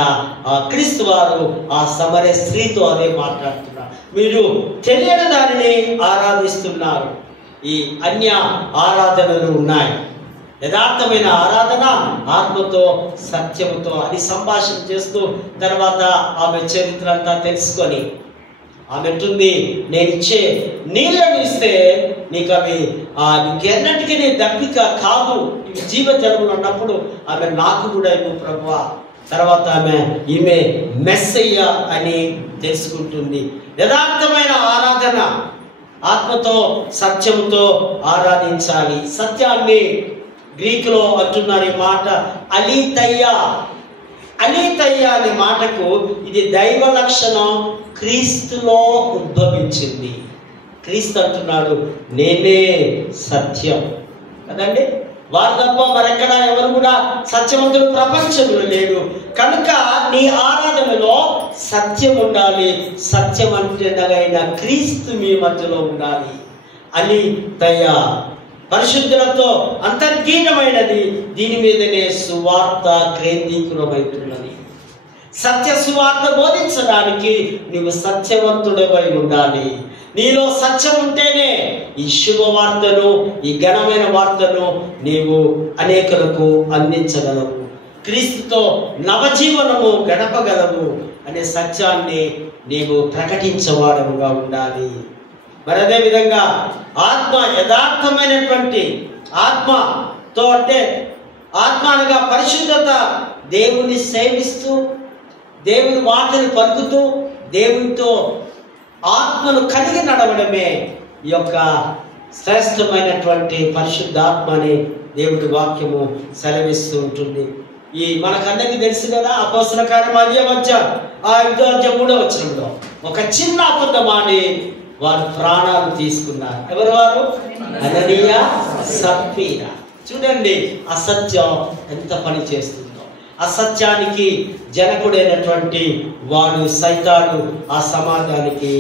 క్రీస్తు వారు ఆ సమరయ స్త్రీతో అదే మాట్లాడుతున్నారు. మీరు తెలియని దానిని ఆరాధిస్తున్నారు. ఈ అన్య ఆరాధనలు ఉన్నాయి. యథార్థమైన ఆరాధన ఆత్మతో సత్యముతో అని సంభాషణ చేస్తూ తర్వాత ఆమె చరిత్ర అంతా తెలుసుకొని ఆమె అంటుంది, నేను ఇచ్చే నీళ్ళను ఇస్తే నీకు అవి నీకెన్నటికీ నీ దప్పిక కాదు, ఇవి జీవజలములు అన్నప్పుడు ఆమె నాకు కూడా ఇవ్వు ప్రభువా. తర్వాత ఈమె మెస్సయ్య అని తెలుసుకుంటుంది. యథార్థమైన ఆరాధన ఆత్మతో సత్యముతో ఆరాధించాలి. సత్యాన్ని గ్రీకులో అంటున్నారు ఈ మాట అలీతయ్యా. అలీతయ్యా అనే మాటకు ఇది దైవ లక్షణం క్రీస్తులో ఉద్భవించింది. క్రీస్తు అంటున్నాడు నేనే సత్యం కదండి. వారు తప్ప మరెక్కడ ఎవరు కూడా సత్యవంతుడు ప్రపంచంలో లేడు. కనుక నీ ఆరాధనలో సత్యం ఉండాలి. సత్యం అంటే క్రీస్తు మీ మధ్యలో ఉండాలి. అలీతయ్యా పరిశుద్ధులతో అంతర్గీనమైనది. దీని మీదనే సువార్త కేంద్రీకృతమవుతున్నది. సత్య సువార్త బోధించడానికి నీవు సత్యవంతుడవై ఉండాలి. నీలో సత్యం ఉంటేనే ఈ శుభవార్తను, ఈ ఘనమైన వార్తను నీవు అనేకులకు అందించగలవు. క్రీస్తుతో నవజీవనము గడపగలవు అనే సత్యాన్ని నీవు ప్రకటించేవాడముగా ఉండాలి. మరి అదే విధంగా ఆత్మ యథార్థమైనటువంటి ఆత్మతో, అంటే ఆత్మ అనగా పరిశుద్ధత, దేవుని సేవిస్తూ దేవుని మాటని పలుకుతూ దేవునితో ఆత్మను కలిగి నడవడమే ఈ యొక్క శ్రేష్టమైనటువంటి పరిశుద్ధాత్మని దేవుడి వాక్యము సెలవిస్తూ ఉంటుంది. ఈ మనకందరికీ తెలుసు కదా, అపోస్తల కార్యము 5:3 ఒక చిన్న అబద్ధమాడి వారు ప్రాణాలు తీసుకున్నారు. ఎవరు వారు? అననీయ సప్పీరా. చూడండి అసత్యం ఎంత పని చేస్తుందో. అసత్యానికి జనకుడైనటువంటి వాడు సైతాను, ఆ సమాజానికి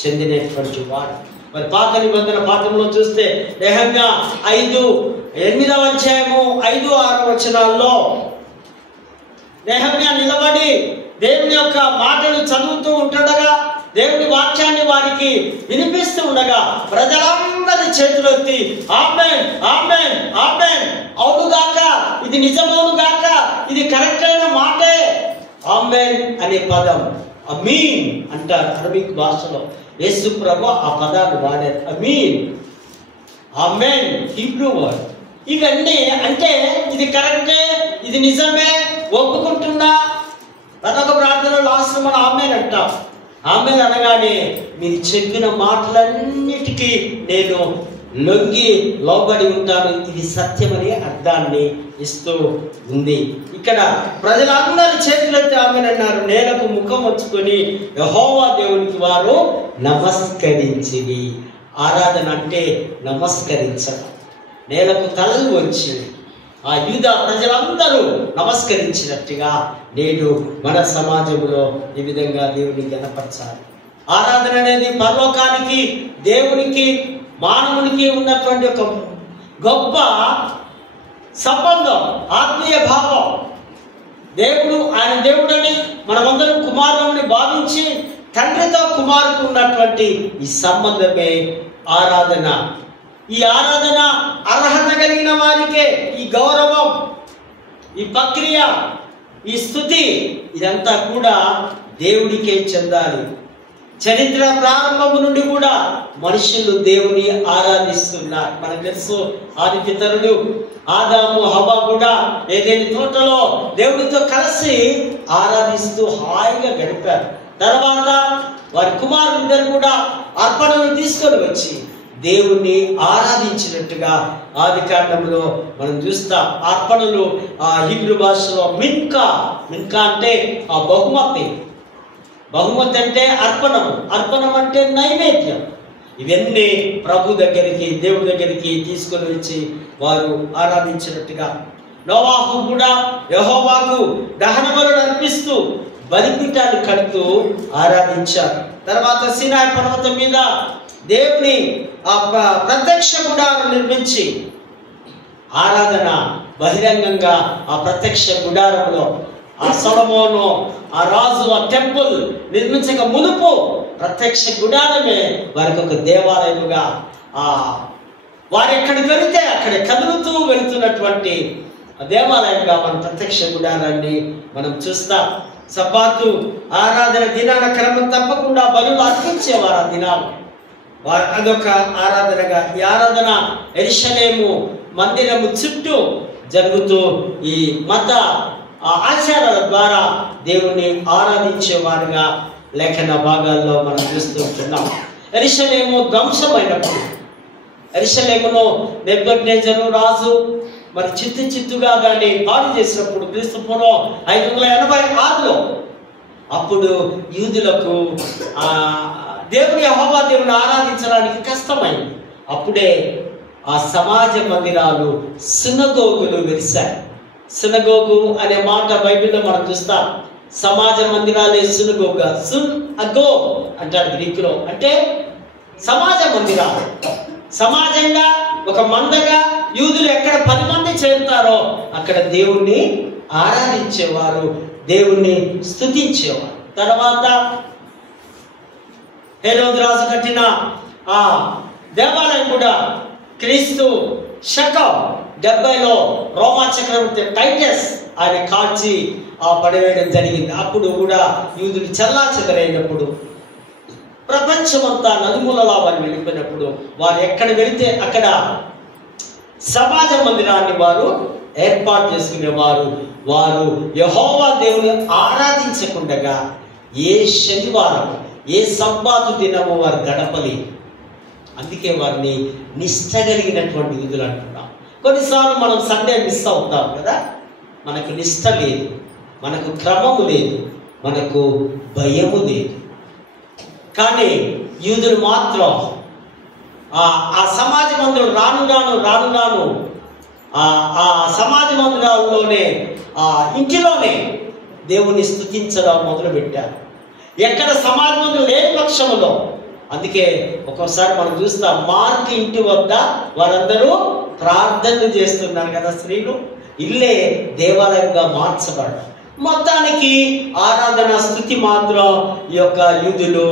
చెందినటువంటి వాడు. మరి పాత నిబంధన పాఠంలో చూస్తే నెహెమ్యా 5:8 నెహెమ్యా నిలబడి దేవుని యొక్క మాటలు చదువుతూ ఉంటుండగా, దేవుని వాక్యాన్ని వారికి వినిపిస్తూ ఉండగా ప్రజలందరి చేతులెత్తి ఆమేన్ ఆమేన్ ఆమేన్, అవునుగాక, ఇది నిజమవునుగాక, ఇది కరెక్ట్ అయిన మాటే. ఆమేన్ అనే పదం అమీన్ అంటారు అరబిక్ భాషలో. యేసు ప్రభు ఆ పదాన్ని వాడారు, అమీన్, ఆమేన్ హీబ్రూ వర్డ్. ఇవన్నీ అంటే ఇది కరెక్టే, ఇది నిజమే, ఒప్పుకుంటున్నా. ప్రతి ప్రార్థనలో లాస్ట్ మనం ఆమేన్ అంటాం. ఆమేన్ అనగానే మీరు చెప్పిన మాటలన్నిటికీ నేను లొంగి లోబడి ఉంటాను, ఇది సత్యమనే అర్థాన్ని ఇస్తూ ఉంది. ఇక్కడ ప్రజలందరి చేతులెత్తి ఆమేన్ అన్నారు. నేలకు ముఖం వచ్చుకొని యెహోవా దేవునికి వారు నమస్కరించిరి. ఆరాధన అంటే నమస్కరించడం. నేలకు తలలు వచ్చి ఆ యూదా ప్రజలందరూ నమస్కరించినట్టుగా నేడు మన సమాజంలో ఈ విధంగా దేవుని గణపరచాలి. ఆరాధన అనేది పరలోకానికి, దేవునికి, మానవునికి ఉన్నటువంటి ఒక గొప్ప సంబంధం, ఆత్మీయ భావం. దేవుడు ఆయన దేవుడని మనమందరం కుమారుని భావించి తండ్రితో కుమారుకు ఉన్నటువంటి ఈ సంబంధమే ఆరాధన. ఈ ఆరాధన అర్హత కలిగిన వారికే ఈ గౌరవం, ఈ ప్రక్రియ, ఈ స్తుతి ఇదంతా కూడా దేవుడికే చెందాలి. చరిత్ర ప్రారంభం నుండి కూడా మనుషులు దేవుని ఆరాధిస్తున్నారు. మనకు తెలుసు ఆది పితరులు ఆదాము హవ్వ కూడా ఏదైనా తోటలో దేవుడితో కలిసి ఆరాధిస్తూ హాయిగా గడిపారు. తర్వాత వారి కుమారులిద్దరు కూడా అర్పణను తీసుకొని వచ్చి దేవుణ్ణి ఆరాధించినట్టుగా ఆది కాండంలో మనం చూస్తాం. అర్పణలు ఆ హీబ్రూ భాషలో మిన్కా అంటే ఆ బహుమతి అంటే అర్పణం, అర్పణం అంటే నైవేద్యం. ఇవన్నీ ప్రభు దగ్గరికి, దేవుడి దగ్గరికి తీసుకొని వచ్చి వారు ఆరాధించినట్టుగా నోవాహు కూడా యెహోవాకు దహన బలులు అర్పిస్తూ బలిపీఠాన్ని కడుతూ ఆరాధించారు. తర్వాత సీనాయి పర్వతం మీద దేవుని ఆ ప్రత్యక్ష గుడారం నిర్మించి ఆరాధన బహిరంగంగా ఆ ప్రత్యక్ష గుడారంలో ఆ సొలొమోను ఆ రాజు ఆ టెంపుల్ నిర్మించక మునుపు ప్రత్యక్ష గుడారమే వారికి ఒక దేవాలయముగా, వారు ఎక్కడికి వెళితే అక్కడ కదులుతూ వెళుతున్నటువంటి దేవాలయంగా మన ప్రత్యక్ష గుడారాన్ని మనం చూస్తాం. సబ్బాతు ఆరాధన దినాన క్రమం తప్పకుండా బలులు అర్పించేవారు. ఆ దినాలు అదొక ఆరాధనగా, ఈ ఆరాధన యెరూషలేము మందిరము చుట్టూ జరుగుతూ ఈ మత ఆచారాల ద్వారా దేవుణ్ణి ఆరాధించేవారుగా లేఖన భాగాల్లో మనం చూస్తూ ఉంటున్నాం. యెరూషలేము ధ్వంసమైనప్పుడు, యెరూషలేమును నెబుకద్నెజరు రాజు మరి చిత్తుగా దాన్ని పాడు చేసినప్పుడు క్రీస్తు పూర్వం 586లో అప్పుడు యూదులకు దేవుని యెహోవా దేవుని ఆరాధించడానికి కష్టమైంది. అప్పుడే ఆ సమాజ మందిరాలు సినగోగులు వెలిశాయి. సినగోగు అనే మాట బైబిల్లో మనం చూస్తాం. సమాజ మందిరాలే సినగోగా, సున్ అగో అంటారు గ్రీకులో. అంటే సమాజ మందిరాలు, సమాజంగా ఒక మందగా యూదులు ఎక్కడ 10 మంది చేరుతారో అక్కడ దేవుణ్ణి ఆరాధించేవారు, దేవుణ్ణి స్తుతించేవారు. తర్వాత హేరోదు రాజు కట్టిన ఆ దేవాలయం కూడా క్రీస్తు శకం 70లో రోమా చక్రవర్తి టైటస్ ఆయన కాల్చి పడవేయడం జరిగింది. అప్పుడు కూడా యూదులు చెల్లాచెదరైనప్పుడు, ప్రపంచమంతా నలుమూలలా వారు వెళ్ళిపోయినప్పుడు వారు ఎక్కడ వెళితే అక్కడ సమాజ మందిరాన్ని వారు ఏర్పాటు చేసుకునేవారు. వారు యెహోవా దేవుని ఆరాధించకుండగా ఏ శనివారం ఏ సబ్బాతు దినము వారు గడపలేదు. అందుకే వారిని నిష్ఠ కలిగినటువంటి యూదులు అంటున్నాం. కొన్నిసార్లు మనం సండే మిస్ అవుతాం కదా. మనకు నిష్ఠ లేదు, మనకు క్రమము లేదు, మనకు భయము లేదు. కానీ యూదులు మాత్రం ఆ సమాజ మందిరం రాను ఆ సమాజ మందిరాల్లోనే ఇంటిలోనే దేవుని స్తుతించడం మొదలుపెట్టారు. ఎక్కడ సమాజ మందిరం లేని పక్షంలో, అందుకే ఒక్కోసారి మనం చూస్తాం మార్క్ ఇంటి వద్ద వారందరూ ప్రార్థనలు చేస్తున్నారు కదా. స్త్రీలు ఇల్లే దేవాలయంగా మార్చబడ్డారు. మొత్తానికి ఆరాధన స్తుతి మాత్రం ఈ యొక్క యూదులు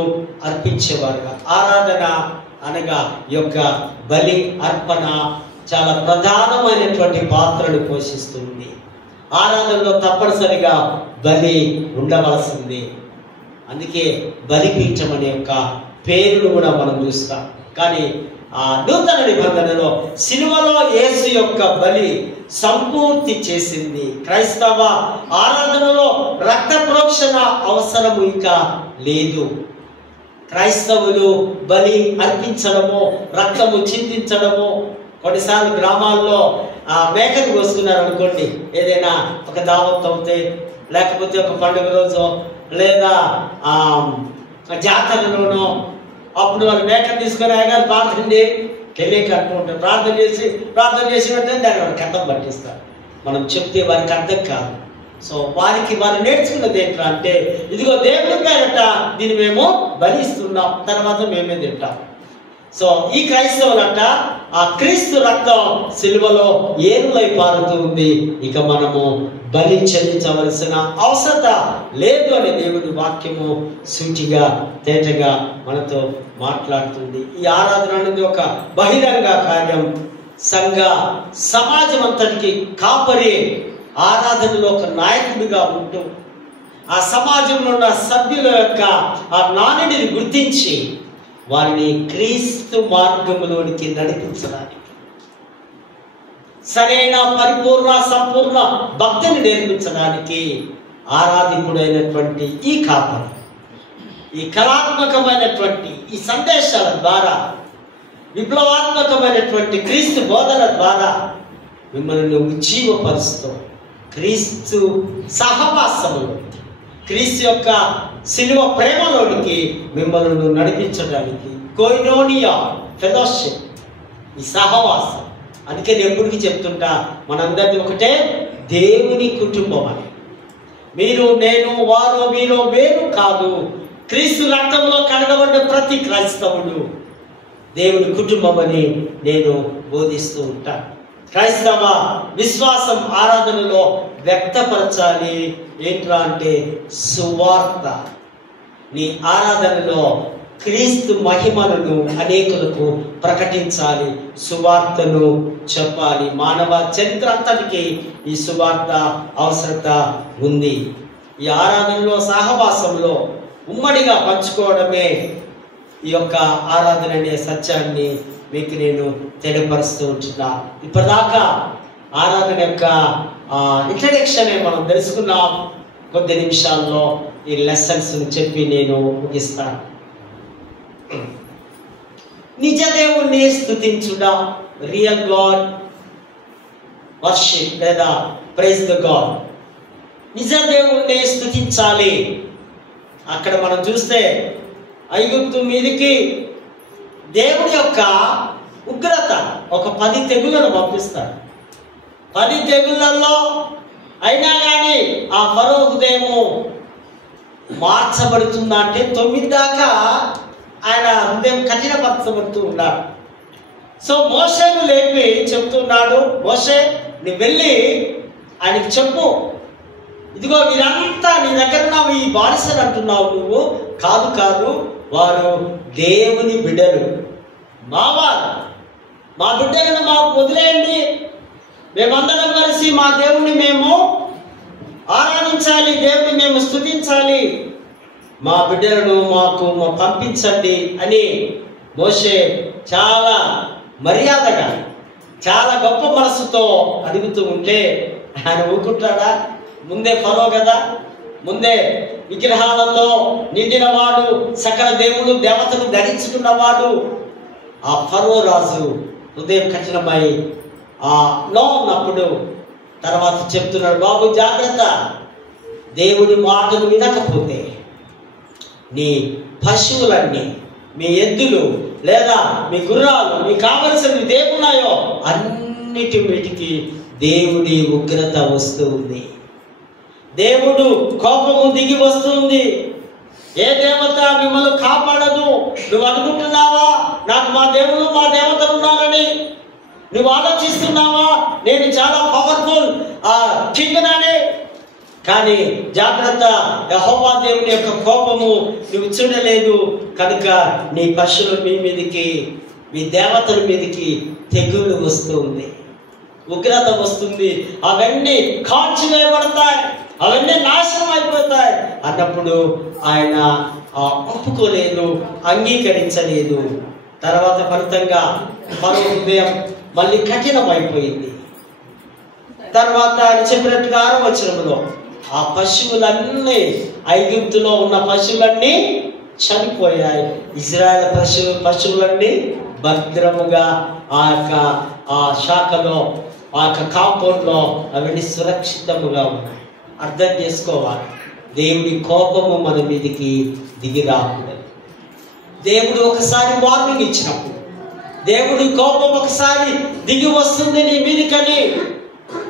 అర్పించేవారుగా. ఆరాధన అనగా ఈ యొక్క బలి అర్పణ చాలా ప్రధానమైనటువంటి పాత్రను పోషిస్తుంది. ఆరాధనలో తప్పనిసరిగా బలి ఉండవలసింది. అందుకే బలిపీఠం అనే యొక్క పేరును కూడా మనం చూస్తాం. కానీ నూతన నిబంధనలో సిలువలో యేసు యొక్క బలి సంపూర్తి చేసింది. క్రైస్తవ ఆరాధనలో రక్త ప్రోక్షణ అవసరము ఇక లేదు. క్రైస్తవులు బలి అర్పించడము, రక్తము చిందించడము, కొన్నిసార్లు గ్రామాల్లో మేకను కోసుకున్నారు అనుకోండి, ఏదైనా ఒక దావత్ అవుతే, లేకపోతే ఒక పండుగ రోజు, లేదా జాతరలోనో, అప్పుడు వాళ్ళు మేకను తీసుకొని అయ్యగారు ప్రార్థన తెలియక అంటూ ఉంటారు. ప్రార్థన చేసి వెంటనే దాన్ని వారికి అర్థం పట్టిస్తారు. మనం చెప్తే వారికి అర్థం కాదు. సో వారు నేర్చుకున్నది ఏంటంటే, అంటే ఇదిగో దేవుడి పేరట దీన్ని మేము బలిస్తున్నాం, తర్వాత మేమే తింటాం. సో ఈ క్రైస్తవులంట ఆ క్రీస్తు రక్తం సిలువలో ఏరులై పారుతూ ఉంది, ఇక మనము బలి చెల్లించవలసిన అవసరత లేదు అని దేవుడి వాక్యము సూటిగా తేటగా మనతో మాట్లాడుతుంది. ఈ ఆరాధన అనేది ఒక బహిరంగ కార్యం. సంఘ సమాజం అంతటికి కాపరి ఆరాధనలో ఒక నాయకుడిగా ఉంటూ ఆ సమాజంలో ఉన్న సభ్యుల యొక్క ఆ నాణ్యతని గుర్తించి వారిని క్రీస్తు మార్గంలోనికి నడిపించడానికి, సరైన పరిపూర్ణ సంపూర్ణ భక్తిని నేర్పించడానికి ఆరాధికుడైనటువంటి ఈ కాపరి ఈ కళాత్మకమైనటువంటి ఈ సందేశాల ద్వారా, విప్లవాత్మకమైనటువంటి క్రీస్తు బోధన ద్వారా మిమ్మల్ని ఉజ్జీవపరుస్తూ క్రీస్తు సహవాసములోనికి, క్రీస్తు యొక్క సిలువ ప్రేమలోనికి మిమ్మల్ని నడిపించడానికి కోయినోనియా ఫెలోషిప్, ఈ సహవాసం. అందుకే నేను ఎప్పటికీ చెప్తుంటా, మనందరిది ఒకటే దేవుని కుటుంబం అని. మీరు, నేను, వారు, వీరు వేరు కాదు. క్రీస్తు రక్తంలో కడగబడ్డ ప్రతి క్రైస్తవుడు దేవుని కుటుంబం అని నేను బోధిస్తూ ఉంటాను. క్రైస్తవ విశ్వాసం ఆరాధనలో వ్యక్తపరచాలి. ఏంట్రా అంటే సువార్త. నీ ఆరాధనలో క్రీస్తు మహిమలను అనేకులకు ప్రకటించాలి, సువార్తను చెప్పాలి. మానవ చరిత్ర అంతటికి ఈ సువార్త అవసరత ఉంది. ఈ ఆరాధనలో సహవాసంలో ఉమ్మడిగా పంచుకోవడమే ఈ యొక్క ఆరాధన అనే సత్యాన్ని మీకు నేను తెలియపరుస్తూ ఉంటున్నా. ఇప్పటిదాకా ఆరాధన యొక్క ఇంట్రడక్షన్ మనం తెలుసుకున్నాం. కొద్ది నిమిషాల్లో ఈ లెసన్స్ చెప్పి నేను ముగిస్తాను. నిజ దేవుణ్ణి స్తుతించుట, రియల్ గాడ్ వర్షిప్ లేదా ప్రైజ్ ద గాడ్. నిజ దేవుణ్ణి స్తుతించాలి. అక్కడ మనం చూస్తే ఐగుప్తు మీదికి దేవుడి యొక్క ఉగ్రత ఒక 10 తెగుళ్లను పంపిస్తాడు. 10 తెగుళ్లలో అయినా కానీ ఆ ఫరో హృదయము మార్చబడుతుందా అంటే 9 దాకా ఆయన హృదయం కఠినపరచబడుతూ ఉన్నాడు. సో మోషేను లేపి చెప్తున్నాడు, మోషే నువ్వు వెళ్ళి ఆయనకి చెప్పు, ఇదిగో వీరంతా నీ దగ్గర ఉన్నావు, ఈ బానిసలు అంటున్నావు నువ్వు. కాదు కాదు, వారు దేవుని బిడ్డలు, మావారు, మా బిడ్డలను మాకు వదిలేయండి, మేమందరం కలిసి మా దేవుణ్ణి మేము ఆరాధించాలి, దేవుని మేము స్తుతించాలి, మా బిడ్డలను మాకు పంపించండి అని మోషే చాలా మర్యాదగా చాలా గొప్ప మనసుతో అడుగుతూ ఉంటే ఆయన ఊరుకుంటాడా? ముందే ఫరో కదా, ముందే విగ్రహాలతో నిండినవాడు, సకల దేవుడు దేవతలు ధరించుకున్నవాడు. ఆ ఫరో రాజు హృదయం కఠినమై లో ఉన్నప్పుడు తర్వాత చెప్తున్నాడు, బాబు జాగ్రత్త, దేవుడి మాటలు వినకపోతే నీ పశువులన్నీ, మీ ఎద్దులు లేదా మీ గుర్రాలు, మీకు కావలసినవి దేవున్నాయో అన్నిటి వీటికి దేవుడి ఉగ్రత వస్తుంది, దేవుడు కోపము దిగి వస్తుంది. ఏ దేవత మిమ్మల్ని కాపాడదు. నువ్వు అనుకుంటున్నావా నాకు మా దేవుడు మా దేవతలు ఉన్నారని? నువ్వు ఆలోచిస్తున్నావా నేను చాలా పవర్ఫుల్ కింగ్నానే? కానీ జాగ్రత్త, యెహోవా దేవుని యొక్క కోపము నువ్వు చూడలేదు కనుక నీ పశువుల మీ మీదకి, మీ దేవతల మీదకి తెగులు వస్తుంది, ఉగ్రత వస్తుంది, అవన్నీ కాల్చివేయబడతాయి, అవన్నీ నాశనం అయిపోతాయి అన్నప్పుడు ఆయన ఒప్పుకోలేదు, అంగీకరించలేదు. తర్వాత ఫలితంగా ఫరో హృదయం మళ్ళీ కఠినమైపోయింది. తర్వాత ఆయన చెప్పినట్టుగా 6వ వచనంలో ఆ పశువులన్నీ, ఐగుప్తులో ఉన్న పశువులన్నీ చనిపోయాయి. ఇజ్రాయెల్ పశువులన్నీ భద్రముగా ఆ శాఖలో, ఆ కాంపౌండ్లో అవన్నీ సురక్షితముగా ఉన్నాయి. అర్థం చేసుకోవాలి, దేవుడి కోపము మన మీదికి దిగి రాకూడదు. దేవుడు ఒకసారి వార్నింగ్ ఇచ్చినప్పుడు, దేవుడి కోపం ఒకసారి దిగి వస్తుంది నీ మీదికని,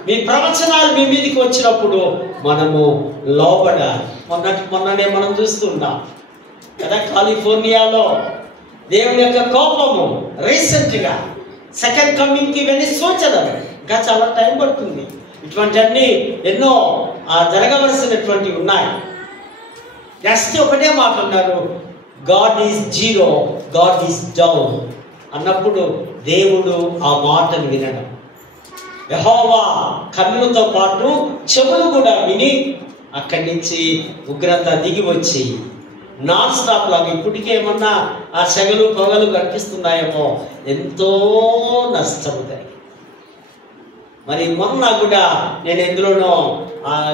మీ ప్రవచనాలు మీ మీదికి వచ్చినప్పుడు మనము లోబడాలి. మొన్ననే మనం చూస్తున్నాం కదా, కాలిఫోర్నియాలో దేవుని యొక్క కోపము రీసెంట్గా సెకండ్ కమింగ్కి వెళ్ళి సూచనలు, ఇంకా చాలా టైం పడుతుంది. ఇటువంటి అన్ని ఎన్నో జరగవలసినటువంటి ఉన్నాయి. నెక్స్ట్ ఒకటే మాట అన్నారు, God is zero, God is down అన్నప్పుడు దేవుడు ఆ మాటను వినడం, యెహోవా కన్నులతో పాటు చెవులు కూడా విని అక్కడి నుంచి ఉగ్రత దిగి వచ్చి నాన్ స్టాప్ లాగా ఇప్పటికే ఏమన్నా ఆ సెగలు పొగలు కనిపిస్తున్నాయేమో, ఎంతో నష్టం జరిగింది. మరి మొన్న కూడా నేను ఎందులోనో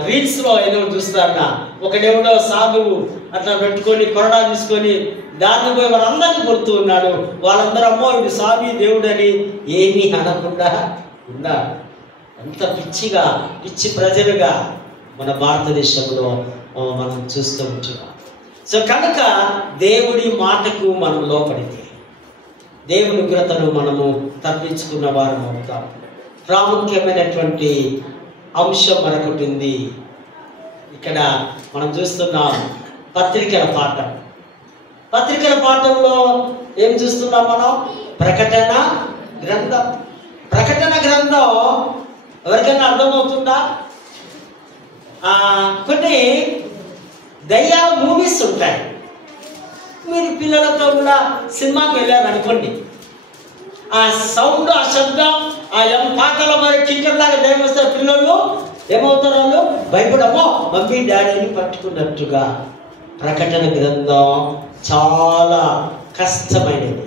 రీల్స్లో ఏదో చూస్తాను, ఒకడెవడో సాగు అట్లా పెట్టుకొని కొరడా తీసుకొని దాన్ని పోయి వాళ్ళందరినీ కొడుతూ ఉన్నాడు. వాళ్ళందరూ అమ్మో ఇది స్వామి దేవుడని ఏమీ అనకుండా ఉన్నారు. ఎంత పిచ్చి ప్రజలుగా మన భారతదేశంలో మనం చూస్తూ ఉంటున్నాం. సో కనుక దేవుడి మాటకు మనం లోపడితే దేవుని ఉగ్రతను మనము తప్పించుకున్న వారం అవుతాం. ప్రాముఖ్యమైనటువంటి అంశం మరొకటి ఉంది. ఇక్కడ మనం చూస్తున్నాం పత్రికల పాఠం. పత్రికల పాఠంలో ఏం చూస్తున్నాం మనం? ప్రకటన గ్రంథం. ప్రకటన గ్రంథం ఎవరికైనా అర్థమవుతుందా? కొన్ని దయ్యాల మూవీస్ ఉంటాయి. మీరు పిల్లలతో కూడా సినిమాకి వెళ్ళారు అనుకోండి, ఆ సౌండ్, ఆ శబ్దం, ఆ పాటల మరి కింకర్ లాగా దయ్యం వస్తే పిల్లలు ఏమవుతారు? వాళ్ళు భయపడమో మమ్మీ డాడీని పట్టుకున్నట్టుగా. ప్రకటన గ్రంథం చాలా కష్టమైనది,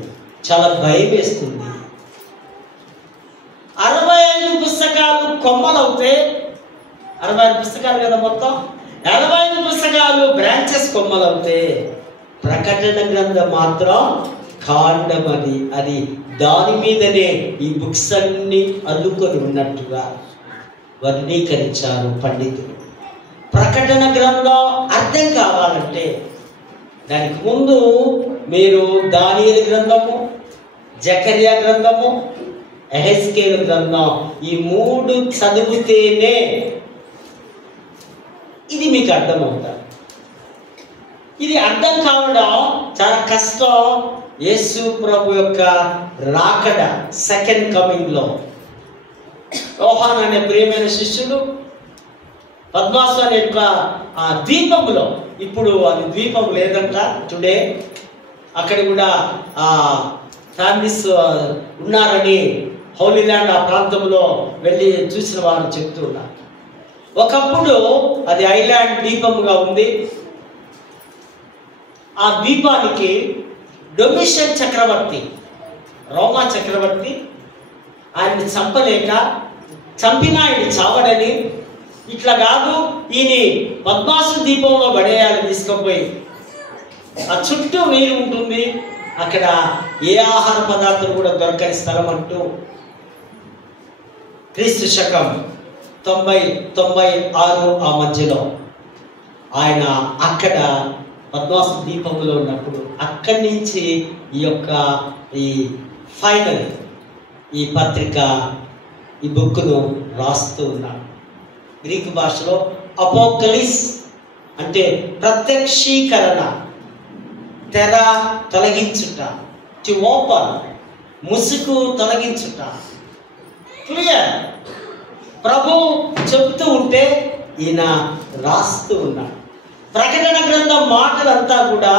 చాలా భయం వేస్తుంది. 65 పుస్తకాలు కొమ్మలవుతే, 65 పుస్తకాలు కదా మొత్తం, 65 పుస్తకాలు బ్రాంచెస్ కొమ్మలవుతే, ప్రకటన గ్రంథం మాత్రం కాండం. అది దాని మీదనే ఈ బుక్స్ అన్ని అల్లుకొని ఉన్నట్టుగా వర్ణీకరించారు పండితులు. ప్రకటన గ్రంథం అర్థం కావాలంటే దానికి ముందు మీరు దానియేలు గ్రంథము, జకర్యా గ్రంథము, యెహెజ్కేలు గ్రంథం ఈ 3 చదివితేనే ఇది మీకు అర్థమవుతుంది. ఇది అర్థం కావడం చాలా కష్టం. యేసు ప్రభు యొక్క రాకడ సెకండ్ కమింగ్ లో యోహాను అనే ప్రియమైన శిష్యుడు పద్మాసు అనే ఆ ద్వీపంలో, ఇప్పుడు అది ద్వీపం లేదంట టుడే, అక్కడ కూడా ఫ్యామిలీస్ ఉన్నారని హోలీ ల్యాండ్ ఆ ప్రాంతంలో వెళ్ళి చూసిన వారు చెప్తూ ఉన్నారు. ఒకప్పుడు అది ఐలాండ్ ద్వీపముగా ఉంది. ఆ ద్వీపానికి డొమిషియన్ చక్రవర్తి, రోమా చక్రవర్తి ఆయన్ని చంపలేక, చంపినా ఆయన చావడని, ఇట్లా కాదు ఈయన పద్మాసు ద్వీపంలో పడేయాలి తీసుకుపోయి, ఆ చుట్టూ నీరు ఉంటుంది, అక్కడ ఏ ఆహార పదార్థాలు కూడా దొరకని స్థలం అంటూ క్రీస్తు శకం 90-96 ఆ మధ్యలో ఆయన అక్కడ పద్మాసు ద్వీపంలో ఉన్నప్పుడు అక్కడి నుంచి ఈ ఫైనల్ ఈ పత్రిక, ఈ బుక్ను రాస్తూ ఉన్నాడు. గ్రీకు భాషలో అపోకలిస్ అంటే ప్రత్యక్షీకరణ, తెర తొలగించుట, టు ఓపెన్, ముసుగు తొలగించుట. క్లియర్. ప్రభు చెప్తూ ఉంటే ఈయన రాస్తూ ఉన్నాడు. ప్రకటన గ్రంథం మాటలంతా కూడా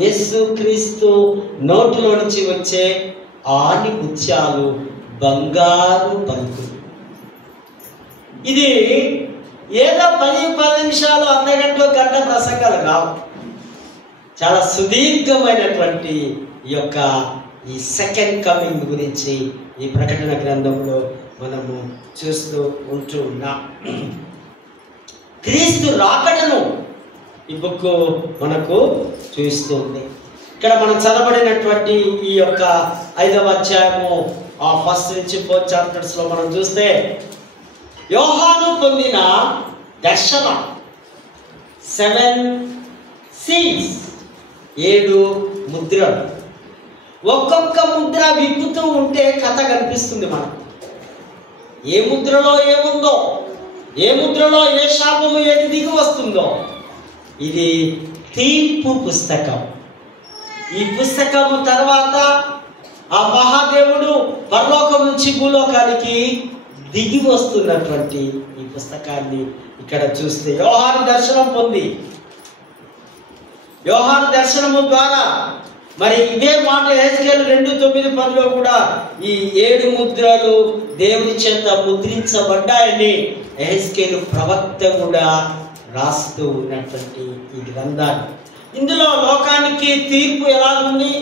యేసుక్రీస్తు నోటిలో నుంచి వచ్చే ఆని ముత్యాలు, బంగారు పలుకులు. ఇది ఏదో 10 నిమిషాలు, అర్ధగంట, గంట ప్రసంగాలు కావు. చాలా సుదీర్ఘమైనటువంటి ఈ సెకండ్ కమింగ్ గురించి ఈ ప్రకటన గ్రంథంలో మనము చూస్తూ ఉంటూ ఉన్నాం. క్రీస్తు రాకడను ఈ బుక్ మనకు చూస్తుంది. ఇక్కడ మనం చదవబడినటువంటి ఈ 5వ అధ్యాయము 1 నుంచి 4 చాప్టర్స్ లో మనం చూస్తే యోహాను పొందిన దర్శనం 7 సీల్స్, 7 ముద్రలు. ఒక్కొక్క ముద్ర విప్పుతూ ఉంటే కథ కనిపిస్తుంది మనకు. ఏ ముద్రలో ఏముందో, ఏ ముద్రలో ఏ శాపము ఏది దిగి వస్తుందో. ఇది తీర్పు పుస్తకం. ఈ పుస్తకము తర్వాత ఆ మహాదేవుడు పరలోకం నుంచి భూలోకానికి దిగి వస్తున్నటువంటి ఈ పుస్తకాన్ని ఇక్కడ చూస్తే యోహాను దర్శనం పొంది, యోహాను దర్శనము ద్వారా మరి ఇదే మాట యెహెజ్కేలు 2:9-10లో కూడా ఈ 7 ముద్రలు దేవుని చేత ముద్రించబడ్డాయని యెహెజ్కేలు ప్రవక్త కూడా రాస్తూ ఉన్నటువంటి ఈ గ్రంథాన్ని. ఇందులో లోకానికి తీర్పు ఎలా ఉంది,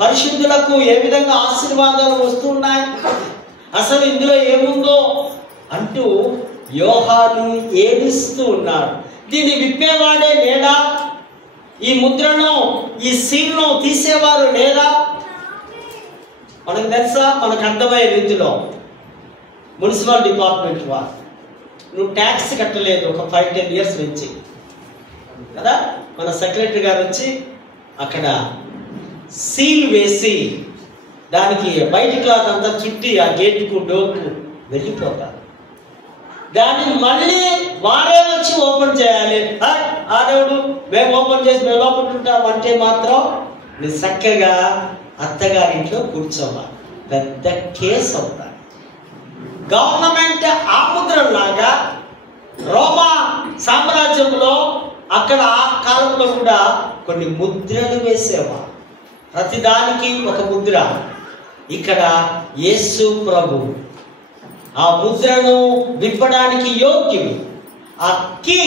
పరిశుద్ధులకు ఏ విధంగా ఆశీర్వాదాలు వస్తున్నాయి, అసలు ఇందులో ఏముందో అంటూ యోహాను ఏడుస్తూ ఉన్నాడు. దీన్ని విప్పేవాడే లేడా, ఈ ముద్రను, ఈ సీల్ను తీసేవారు లేరా? మనకు తెలుసా, మనకు అర్థమయ్యే రీతిలో మున్సిపల్ డిపార్ట్మెంట్ వారు, నువ్వు ట్యాక్స్ కట్టలేదు ఒక 5-10 ఇయర్స్ నుంచి కదా, మన సెక్రటరీ గారు వచ్చి అక్కడ సీల్ వేసి దానికి బయట క్లాత్ అంతా చుట్టి ఆ గేట్కు డోర్కు వెళ్ళిపోతారు. దాన్ని మళ్ళీ వారే వచ్చి ఓపెన్ చేయాలి. ఆడవుడు మేము ఓపెన్ చేసి మేము లోపల ఉంటాం అంటే మాత్రం నువ్వు చక్కగా అత్తగారింట్లో కూర్చోవాలి. పెద్ద కేసు అవుతాయి. గవర్నమెంట్ ఆముద్రలాగా రోమా సామ్రాజ్యంలో అక్కడ ఆ కాలంలో కూడా కొన్ని ముద్రలు వేసేవారు. ప్రతిదానికి ఒక ముద్ర. ఇక్కడ యేసు ప్రభు ఆ ముద్రను విప్పడానికి యోగ్యుడు. ఆ కీ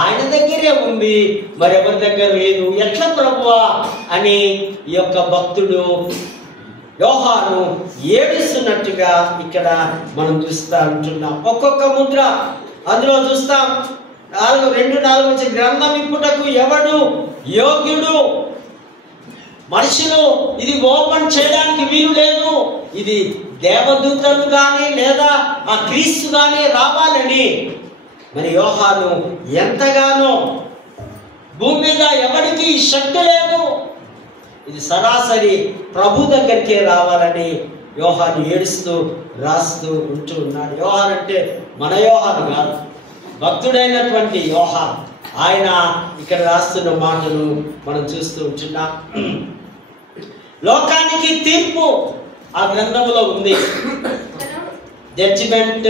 ఆయన దగ్గరే ఉంది, మరెవరి దగ్గర లేదు. ఎట్లా ప్రభువా అని ఈ యొక్క భక్తుడు యోహాను ఏడుస్తున్నట్టుగా ఇక్కడ మనం చూస్తా ఉంటున్నాం. ఒక్కొక్క ముద్ర అందులో చూస్తాం. 2-4 గ్రంథం ఇప్పుటకు ఎవడు యోగ్యుడు, మనుషులు ఇది ఓపెన్ చేయడానికి వీలు లేదు, ఇది దేవదూతలు కానీ లేదా ఆ క్రీస్తు కానీ రావాలని మరి యోహాను ఎంతగానో భూమి మీద ఎవరికి శక్తి లేదు, ఇది సరాసరి ప్రభు దగ్గరికే రావాలని యోహాను ఏడుస్తూ రాస్తూ ఉంటూ ఉన్నాడు. యోహాను అంటే మన యోహాను కాదు, భక్తుడైనటువంటి యోహాను. ఆయన ఇక్కడ రాస్తున్న మాటలు మనం చూస్తూ ఉంటున్నాం. లోకానికి తీర్పు ఆ గ్రంథంలో ఉంది. జడ్జిమెంట్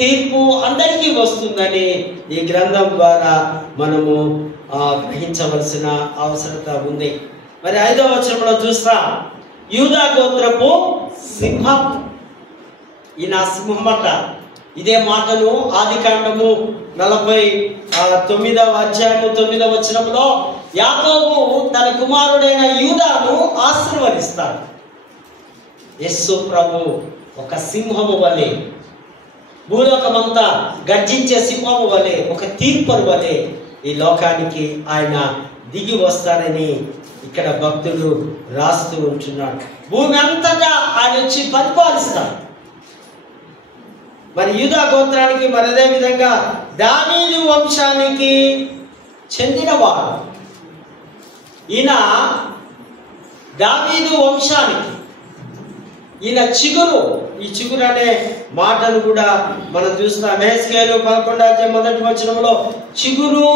తీర్పు అందరికీ వస్తుందని ఈ గ్రంథం ద్వారా మనము గ్రహించవలసిన అవసరత ఉంది. మరి 5వ వచనంలో చూస్తాం, యూదా గోత్రపు సింహం. ఈయన సింహమట. ఇదే మాటను ఆదికాండము 49వ అధ్యాయము 9వ వచనంలో యాకోబు తన కుమారుడైన యూదాను ఆశీర్వదిస్తాడు. యేసు ప్రభు ఒక సింహము వలె, భూలోకమంతా గర్జించే సింహము వలె, ఒక తీర్పరు వలె ఈ లోకానికి ఆయన దిగి వస్తాడని ఇక్కడ భక్తుడు రాస్తూ ఉంటున్నాడు. భూమి అంతటా ఆయన వచ్చి పరిపాలిస్తాడు. మరి యూదా గోత్రానికి మరి అదే విధంగా దావీదు వంశానికి చెందినవాడు. ఈయన దావీదు వంశానికి ఈయన చిగురు. ఈ చిగురు అనే మాటను కూడా మనం చూస్తాం. యెహెజ్కేలు 11వ అధ్యాయం 1వ వచనంలో చిగురు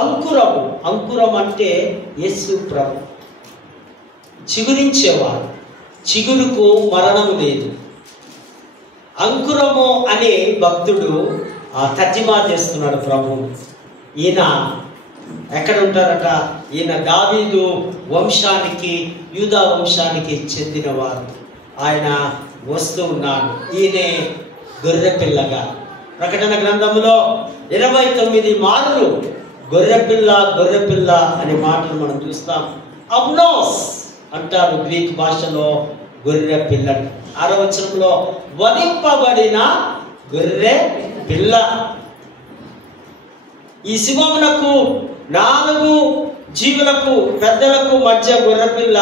అంకురము. అంకురం అంటే యేసు ప్రభు, చిగురించేవాడు. చిగురుకు మరణము లేదు. అంకురము అనే భక్తుడు తర్జుమా చేస్తున్నాడు ప్రభు. ఈయన ఎక్కడ ఉంటారట? ఈయన దావీదు వంశానికి, యూదా వంశానికి చెందినవారు. ఆయన వస్తూ ఉన్నాడు. ఈయనే గొర్రెపిల్లగా. ప్రకటన గ్రంథంలో 29 మార్లు గొర్రెపిల్ల గొర్రెపిల్ల అనే మాటలు మనం చూస్తాం. అబ్నోస్ అంటారు గ్రీక్ భాషలో గొర్రె పిల్లని. 6వ వచనంలో వధింపబడిన గొర్రె పిల్ల. ఈ సింహమునకు 4 జీవులకు పెద్దలకు మధ్య గొర్రెపిల్ల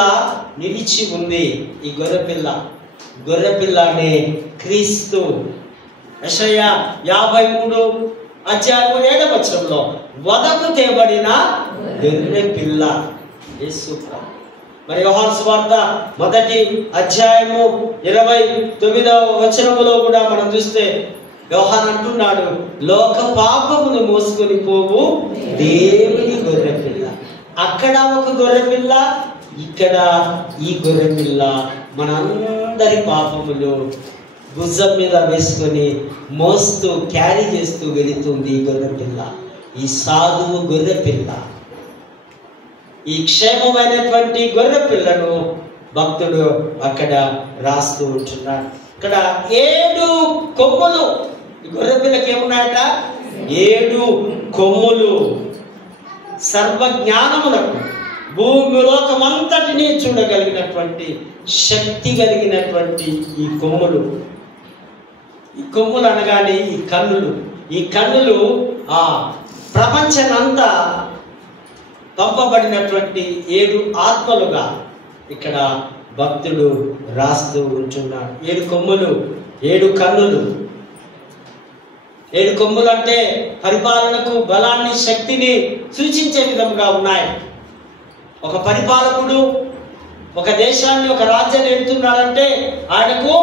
నిలిచి ఉంది. ఈ గొర్రెపిల్ల అనే క్రీస్తు. యెషయా 53 అధ్యాయం 7వ వచనంలో వధకు తేబడిన గొర్రెపిల్ల యేసు. మరి యోహాను సువార్త 1వ అధ్యాయము 29వ వచనములో కూడా మనం చూస్తే యోహాను అంటున్నాడు, లోక పాపమును మోసుకొని పోవు దేవుని గొర్రెపిల్ల. అక్కడ ఒక గొర్రెపిల్ల, ఇక్కడ ఈ గొర్రెపిల్ల మనందరి పాపములు భుజం మీద వేసుకొని మోస్తూ క్యారీ చేస్తూ వెళుతుంది ఈ గొర్రెపిల్ల. ఈ సాధువు గొర్రెపిల్ల, ఈ క్షేమమైనటువంటి గొర్రె పిల్లను భక్తుడు అక్కడ రాస్తూ ఉంటున్నాడు. ఇక్కడ 7 కొమ్ములు. ఈ గొర్రె పిల్లకి ఏమున్నాయట? 7 కొమ్ములు. సర్వజ్ఞానములకు, భూమిలోకమంతటిని చూడగలిగినటువంటి శక్తి కలిగినటువంటి ఈ కొమ్ములు. ఈ కొమ్ములు అనగానే ఈ కన్నులు ఆ ప్రపంచనంతా పంపబడినటువంటి 7 ఆత్మలుగా ఇక్కడ భక్తుడు రాస్తూ ఉంటున్నాడు. 7 కొమ్ములు, 7 కన్నులు. 7 కొమ్ములు అంటే పరిపాలనకు బలాన్ని, శక్తిని సూచించే విధంగా ఉన్నాయి. ఒక పరిపాలకుడు ఒక దేశాన్ని, ఒక రాజ్యాన్ని ఎడుతున్నాడంటే ఆయనకు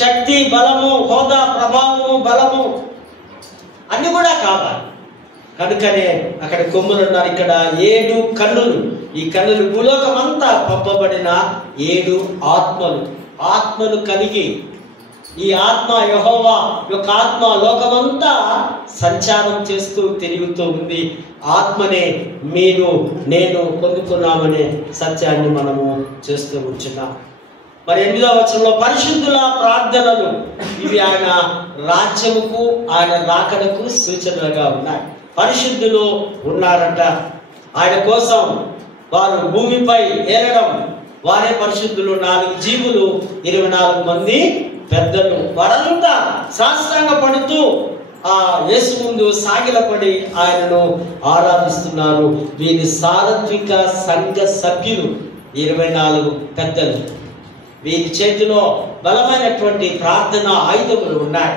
శక్తి, బలము, హోదా, ప్రభావము, బలము అన్ని కూడా కావాలి. కనుకనే అక్కడ కొమ్ములు ఉన్నారు. ఇక్కడ 7 కన్నులు. ఈ కన్నులు భూలోకమంతా పంపబడిన 7 ఆత్మలు కలిగి, ఈ ఆత్మ యెహోవా యొక్క ఆత్మ లోకమంతా సంచారం చేస్తూ తిరుగుతూ ఉంది. ఆత్మనే మీరు నేను పొందుకున్నామనే సత్యాన్ని మనము చేస్తూ ఉంటున్నాం. మరి 8వ వచనంలో పరిశుద్ధుల ప్రార్థనలు, ఇవి ఆయన రాజ్యముకు, ఆయన రాకడకు సూచనలుగా ఉన్నాయి. పరిశుద్ధులు ఉన్నారంట. ఆయన కోసం వారు భూమిపై ఏరడం, వారే పరిశుద్ధులు. 4 జీవులు, 24 మంది పెద్దలు, వారంతా సాష్టాంగ పడుతూ ఆ యేసు ముందు సాగిలపడి ఆయనను ఆరాధిస్తున్నారు. వీరి సార్వత్రిక సంఘ సభ్యులు 24 పెద్దలు. వీరి చేతిలో బలమైనటువంటి ప్రార్థన ఆయుధములు ఉన్నాయి.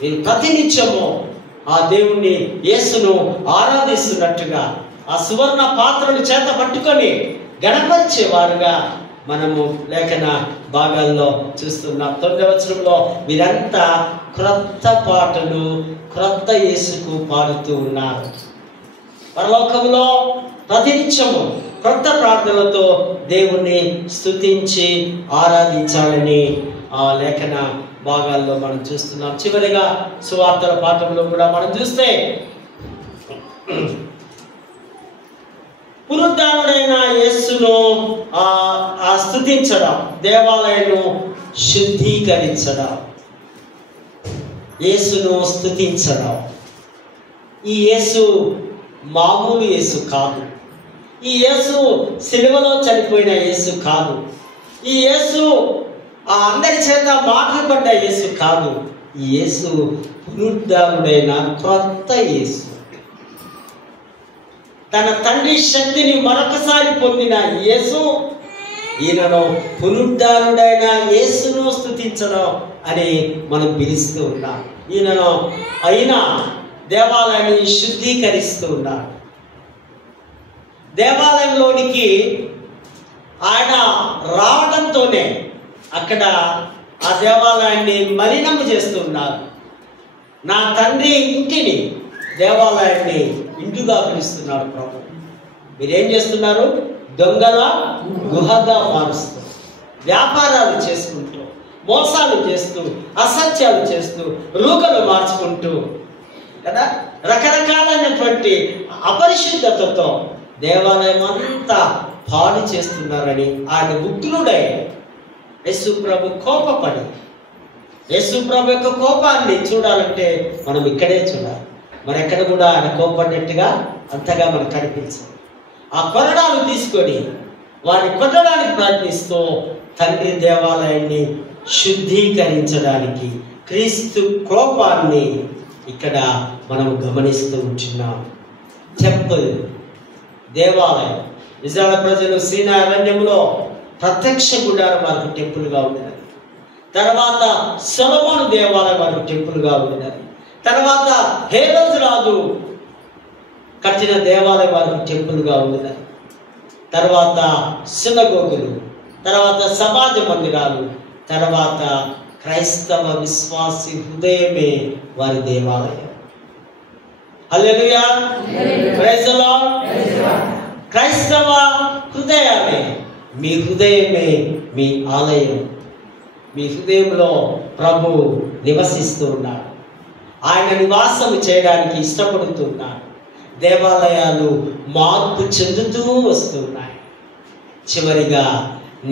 వీరు ప్రతినిత్యము ఆ దేవుణ్ణి యేసును ఆరాధిస్తున్నట్టుగా ఆ సువర్ణ పాత్రను చేత పట్టుకొని గణపరిచేవారుగా మనము లేఖన భాగాల్లో చూస్తున్నాం. 9వ వచనంలో వీరంతా క్రొత్త పాటలు క్రొత్త యేసుకు పాడుతూ ఉన్నారు. పరలోకములో ప్రతినిత్యము క్రొత్త ప్రార్థనలతో దేవుణ్ణి స్తుతించి ఆరాధించాలని ఆ లేఖన భాగాల్లో మనం చూస్తున్నాం. చివరిగా సువార్తల పాఠంలో కూడా మనం చూస్తే పునరుద్ధానుడైన యేసును స్తుతించడం, దేవాలయాన్ని శుద్ధీకరించడం, యేసును స్తుతించడం. ఈ యేసు మామూలు యేసు కాదు. ఈ యేసు సిలువలో చనిపోయిన యేసు కాదు. ఈ యేసు అందరి చేత మాట్లాడబడ్డ యేసు కాదు. ఈ యేసు పునరుద్ధానుడైన క్రొత్త యేసు. తన తండ్రి శక్తిని మరొకసారి పొందిన యేసు ఈయనను పునరుద్ధానుడైన యేసును స్తుతించడం అని మనం పిలుస్తూ ఉన్నాం. ఈయన దేవాలయాన్ని శుద్ధీకరిస్తూ ఉన్నాడు. దేవాలయంలోనికి ఆయన రావడంతోనే అక్కడ ఆ దేవాలయాన్ని మలినము చేస్తున్నారు. నా తండ్రి ఇంటిని, దేవాలయాన్ని ఇంటిగా పిలుస్తున్నాడు ప్రభు. మీరేం చేస్తున్నారు? దొంగల గుహగా మారుస్తూ, వ్యాపారాలు చేసుకుంటూ, మోసాలు చేస్తూ, అసత్యాలు చేస్తూ, రూకలు మార్చుకుంటూ కదా రకరకాలైనటువంటి అపరిశుద్ధతతో దేవాలయం అంతా పాడు చేస్తున్నారని ఆయన ఉగ్రుడై యేసు ప్రభు కోపపడి, యేసు ప్రభు యొక్క కోపాన్ని చూడాలంటే మనం ఇక్కడే చూడాలి. మరెక్కడ కూడా ఆయన కోపడినట్టుగా అంతగా మనకు కనిపించదు. ఆ కొరడాలు తీసుకొని వారిని కొట్టడానికి ప్రయత్నిస్తూ తండ్రి దేవాలయాన్ని శుద్ధీకరించడానికి క్రీస్తు కోపాన్ని ఇక్కడ మనం గమనిస్తూ ఉంటున్నాం. టెంపుల్, దేవాలయం. ఇజ్రాయెల్ ప్రజలు సీనాయి అరణ్యంలో ప్రత్యక్ష గుడారం వారికి టెంపుల్గా ఉన్నది. తర్వాత సొలొమోను దేవాలయం వారికి టెంపుల్గా ఉన్నది. తర్వాత హేరోదు రాజు కట్టిన దేవాలయం వారికి టెంపుల్గా ఉన్నది. తర్వాత సినగోగులు, తర్వాత సమాజ మందిరాలు, తర్వాత క్రైస్తవ విశ్వాసి హృదయమే వారి దేవాలయం. హల్లెలూయా, ప్రైజ్ ది లార్డ్. క్రైస్తవ హృదయమే, మీ హృదయమే మీ ఆలయం. మీ హృదయంలో ప్రభు నివసిస్తూ ఉన్నాడు. ఆయన నివాసం చేయడానికి ఇష్టపడుతున్నాడు. దేవాలయాలు మార్పు చెందుతూ వస్తున్నాయి. చివరిగా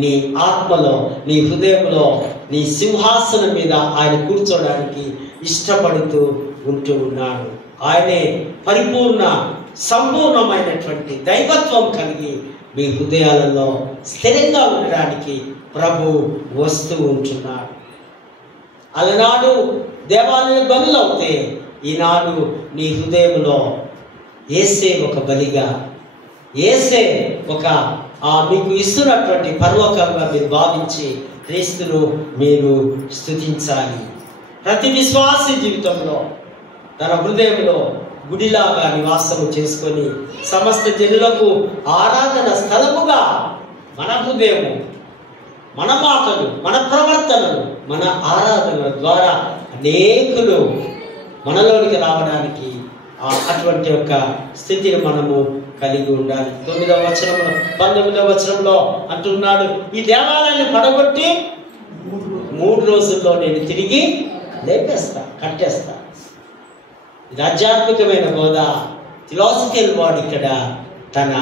నీ ఆత్మలో, నీ హృదయంలో, నీ సింహాసనం మీద ఆయన కూర్చోడానికి ఇష్టపడుతూ ఉంటూ ఉన్నాడు. ఆయనే పరిపూర్ణ సంపూర్ణమైనటువంటి దైవత్వం కలిగి మీ హృదయాలలో స్థిరంగా ఉండడానికి ప్రభు వస్తూ ఉంటున్నాడు. అలనాడు దేవాలయ బలులు అవుతే ఈనాడు నీ హృదయంలో యేసే ఒక బలిగా, యేసే ఒక మీకు ఇస్తున్నటువంటి పరలోకంగా మీరు భావించి క్రీస్తును మీరు స్తుతించాలి. ప్రతి విశ్వాసి జీవితంలో తన హృదయంలో గుడిలాగా నివాసము చేసుకొని సమస్త జనులకు ఆరాధన స్థలముగా మన హృదయము, మన మాటలు, మన ప్రవర్తనలు, మన ఆరాధనల ద్వారా అనేకులు మనలోనికి రావడానికి అటువంటి యొక్క స్థితిని మనము కలిగి ఉండాలి. 9వ వచనంలో 19వ వచనంలో అంటున్నాడు, ఈ దేవాలయాన్ని పడగొట్టి 3 రోజుల్లో నేను తిరిగి లేపేస్తా, కట్టేస్తా. ఇది ఆధ్యాత్మికమైన బోధ. థిలాజికల్ వర్డ్ ఇక్కడ తన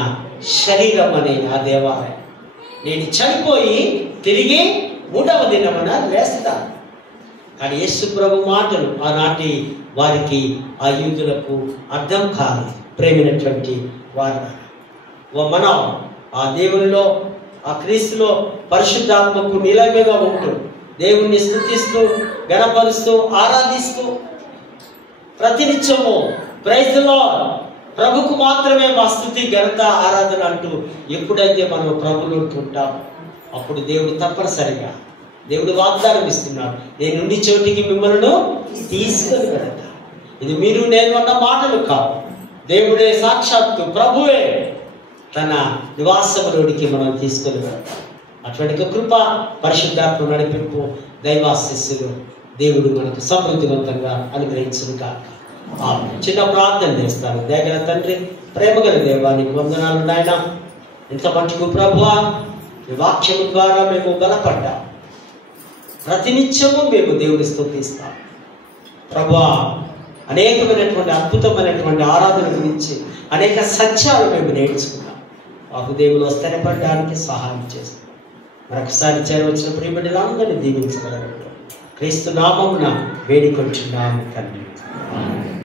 శరీరం అనే ఆ దేవాలయం. నేను చనిపోయి తిరిగి 3వ దినమున లేస్తా. కానీ యేసు ప్రభు మాటలు ఆనాటి వారికి, ఆ యూదులకు అర్థం కాదు. ప్రేమైనటువంటి వారు, మనం ఆ దేవునిలో, ఆ క్రీస్తులో పరిశుద్ధాత్మకు నిలయంగా ఉంటూ దేవుణ్ణి స్తుతిస్తూ, గణపరుస్తూ, ఆరాధిస్తూ ప్రతినిత్యము ప్రైజ్ ది లార్డ్, ప్రభుకు మాత్రమే మా స్తుతి ఘనత ఆరాధన అంటూ ఎప్పుడైతే మనం ప్రభులో ఉంటాం, అప్పుడు దేవుడు తప్పనిసరిగా దేవుడు వాగ్దానం ఇస్తున్నాడు, నేను నుండి చోటికి మిమ్మల్ని తీసుకొని వెళ్తా. ఇది మీరు నేను అన్న మాటలు కావు, దేవుడే సాక్షాత్తు ప్రభువే తన నివాసంలోనికి మనం తీసుకొని వెళ్తాం. అటువంటి కృప, పరిశుద్ధాత్మ నడిపింపు, దైవాశీస్సులు దేవుడు మనకు సమృద్ధివంతంగా అనుగ్రహించును కాక. చిన్న ప్రార్థన చేస్తాను. దయగల తండ్రి, ప్రేమగల దేవా, నీకు వందనాలు నాయన. ఇంత మటుకు ప్రభువా, ఈ వాక్యము ద్వారా మేము బలపడ్డాం. ప్రతినిత్యము మేము దేవుడి స్తుతిస్తాం ప్రభువా. అనేకమైనటువంటి అద్భుతమైనటువంటి ఆరాధన గురించి అనేక సత్యాలు మేము నేర్చుకున్నాం. మాకు దేవుడు స్థిరపడడానికి సహాయం చేస్తాం. మరొకసారి చేరవచ్చిన ప్రియబిడ్డలందరినీ దీవించగలరు. క్రీస్తు నామమున వేడుకొంచున్నాము తండ్రి.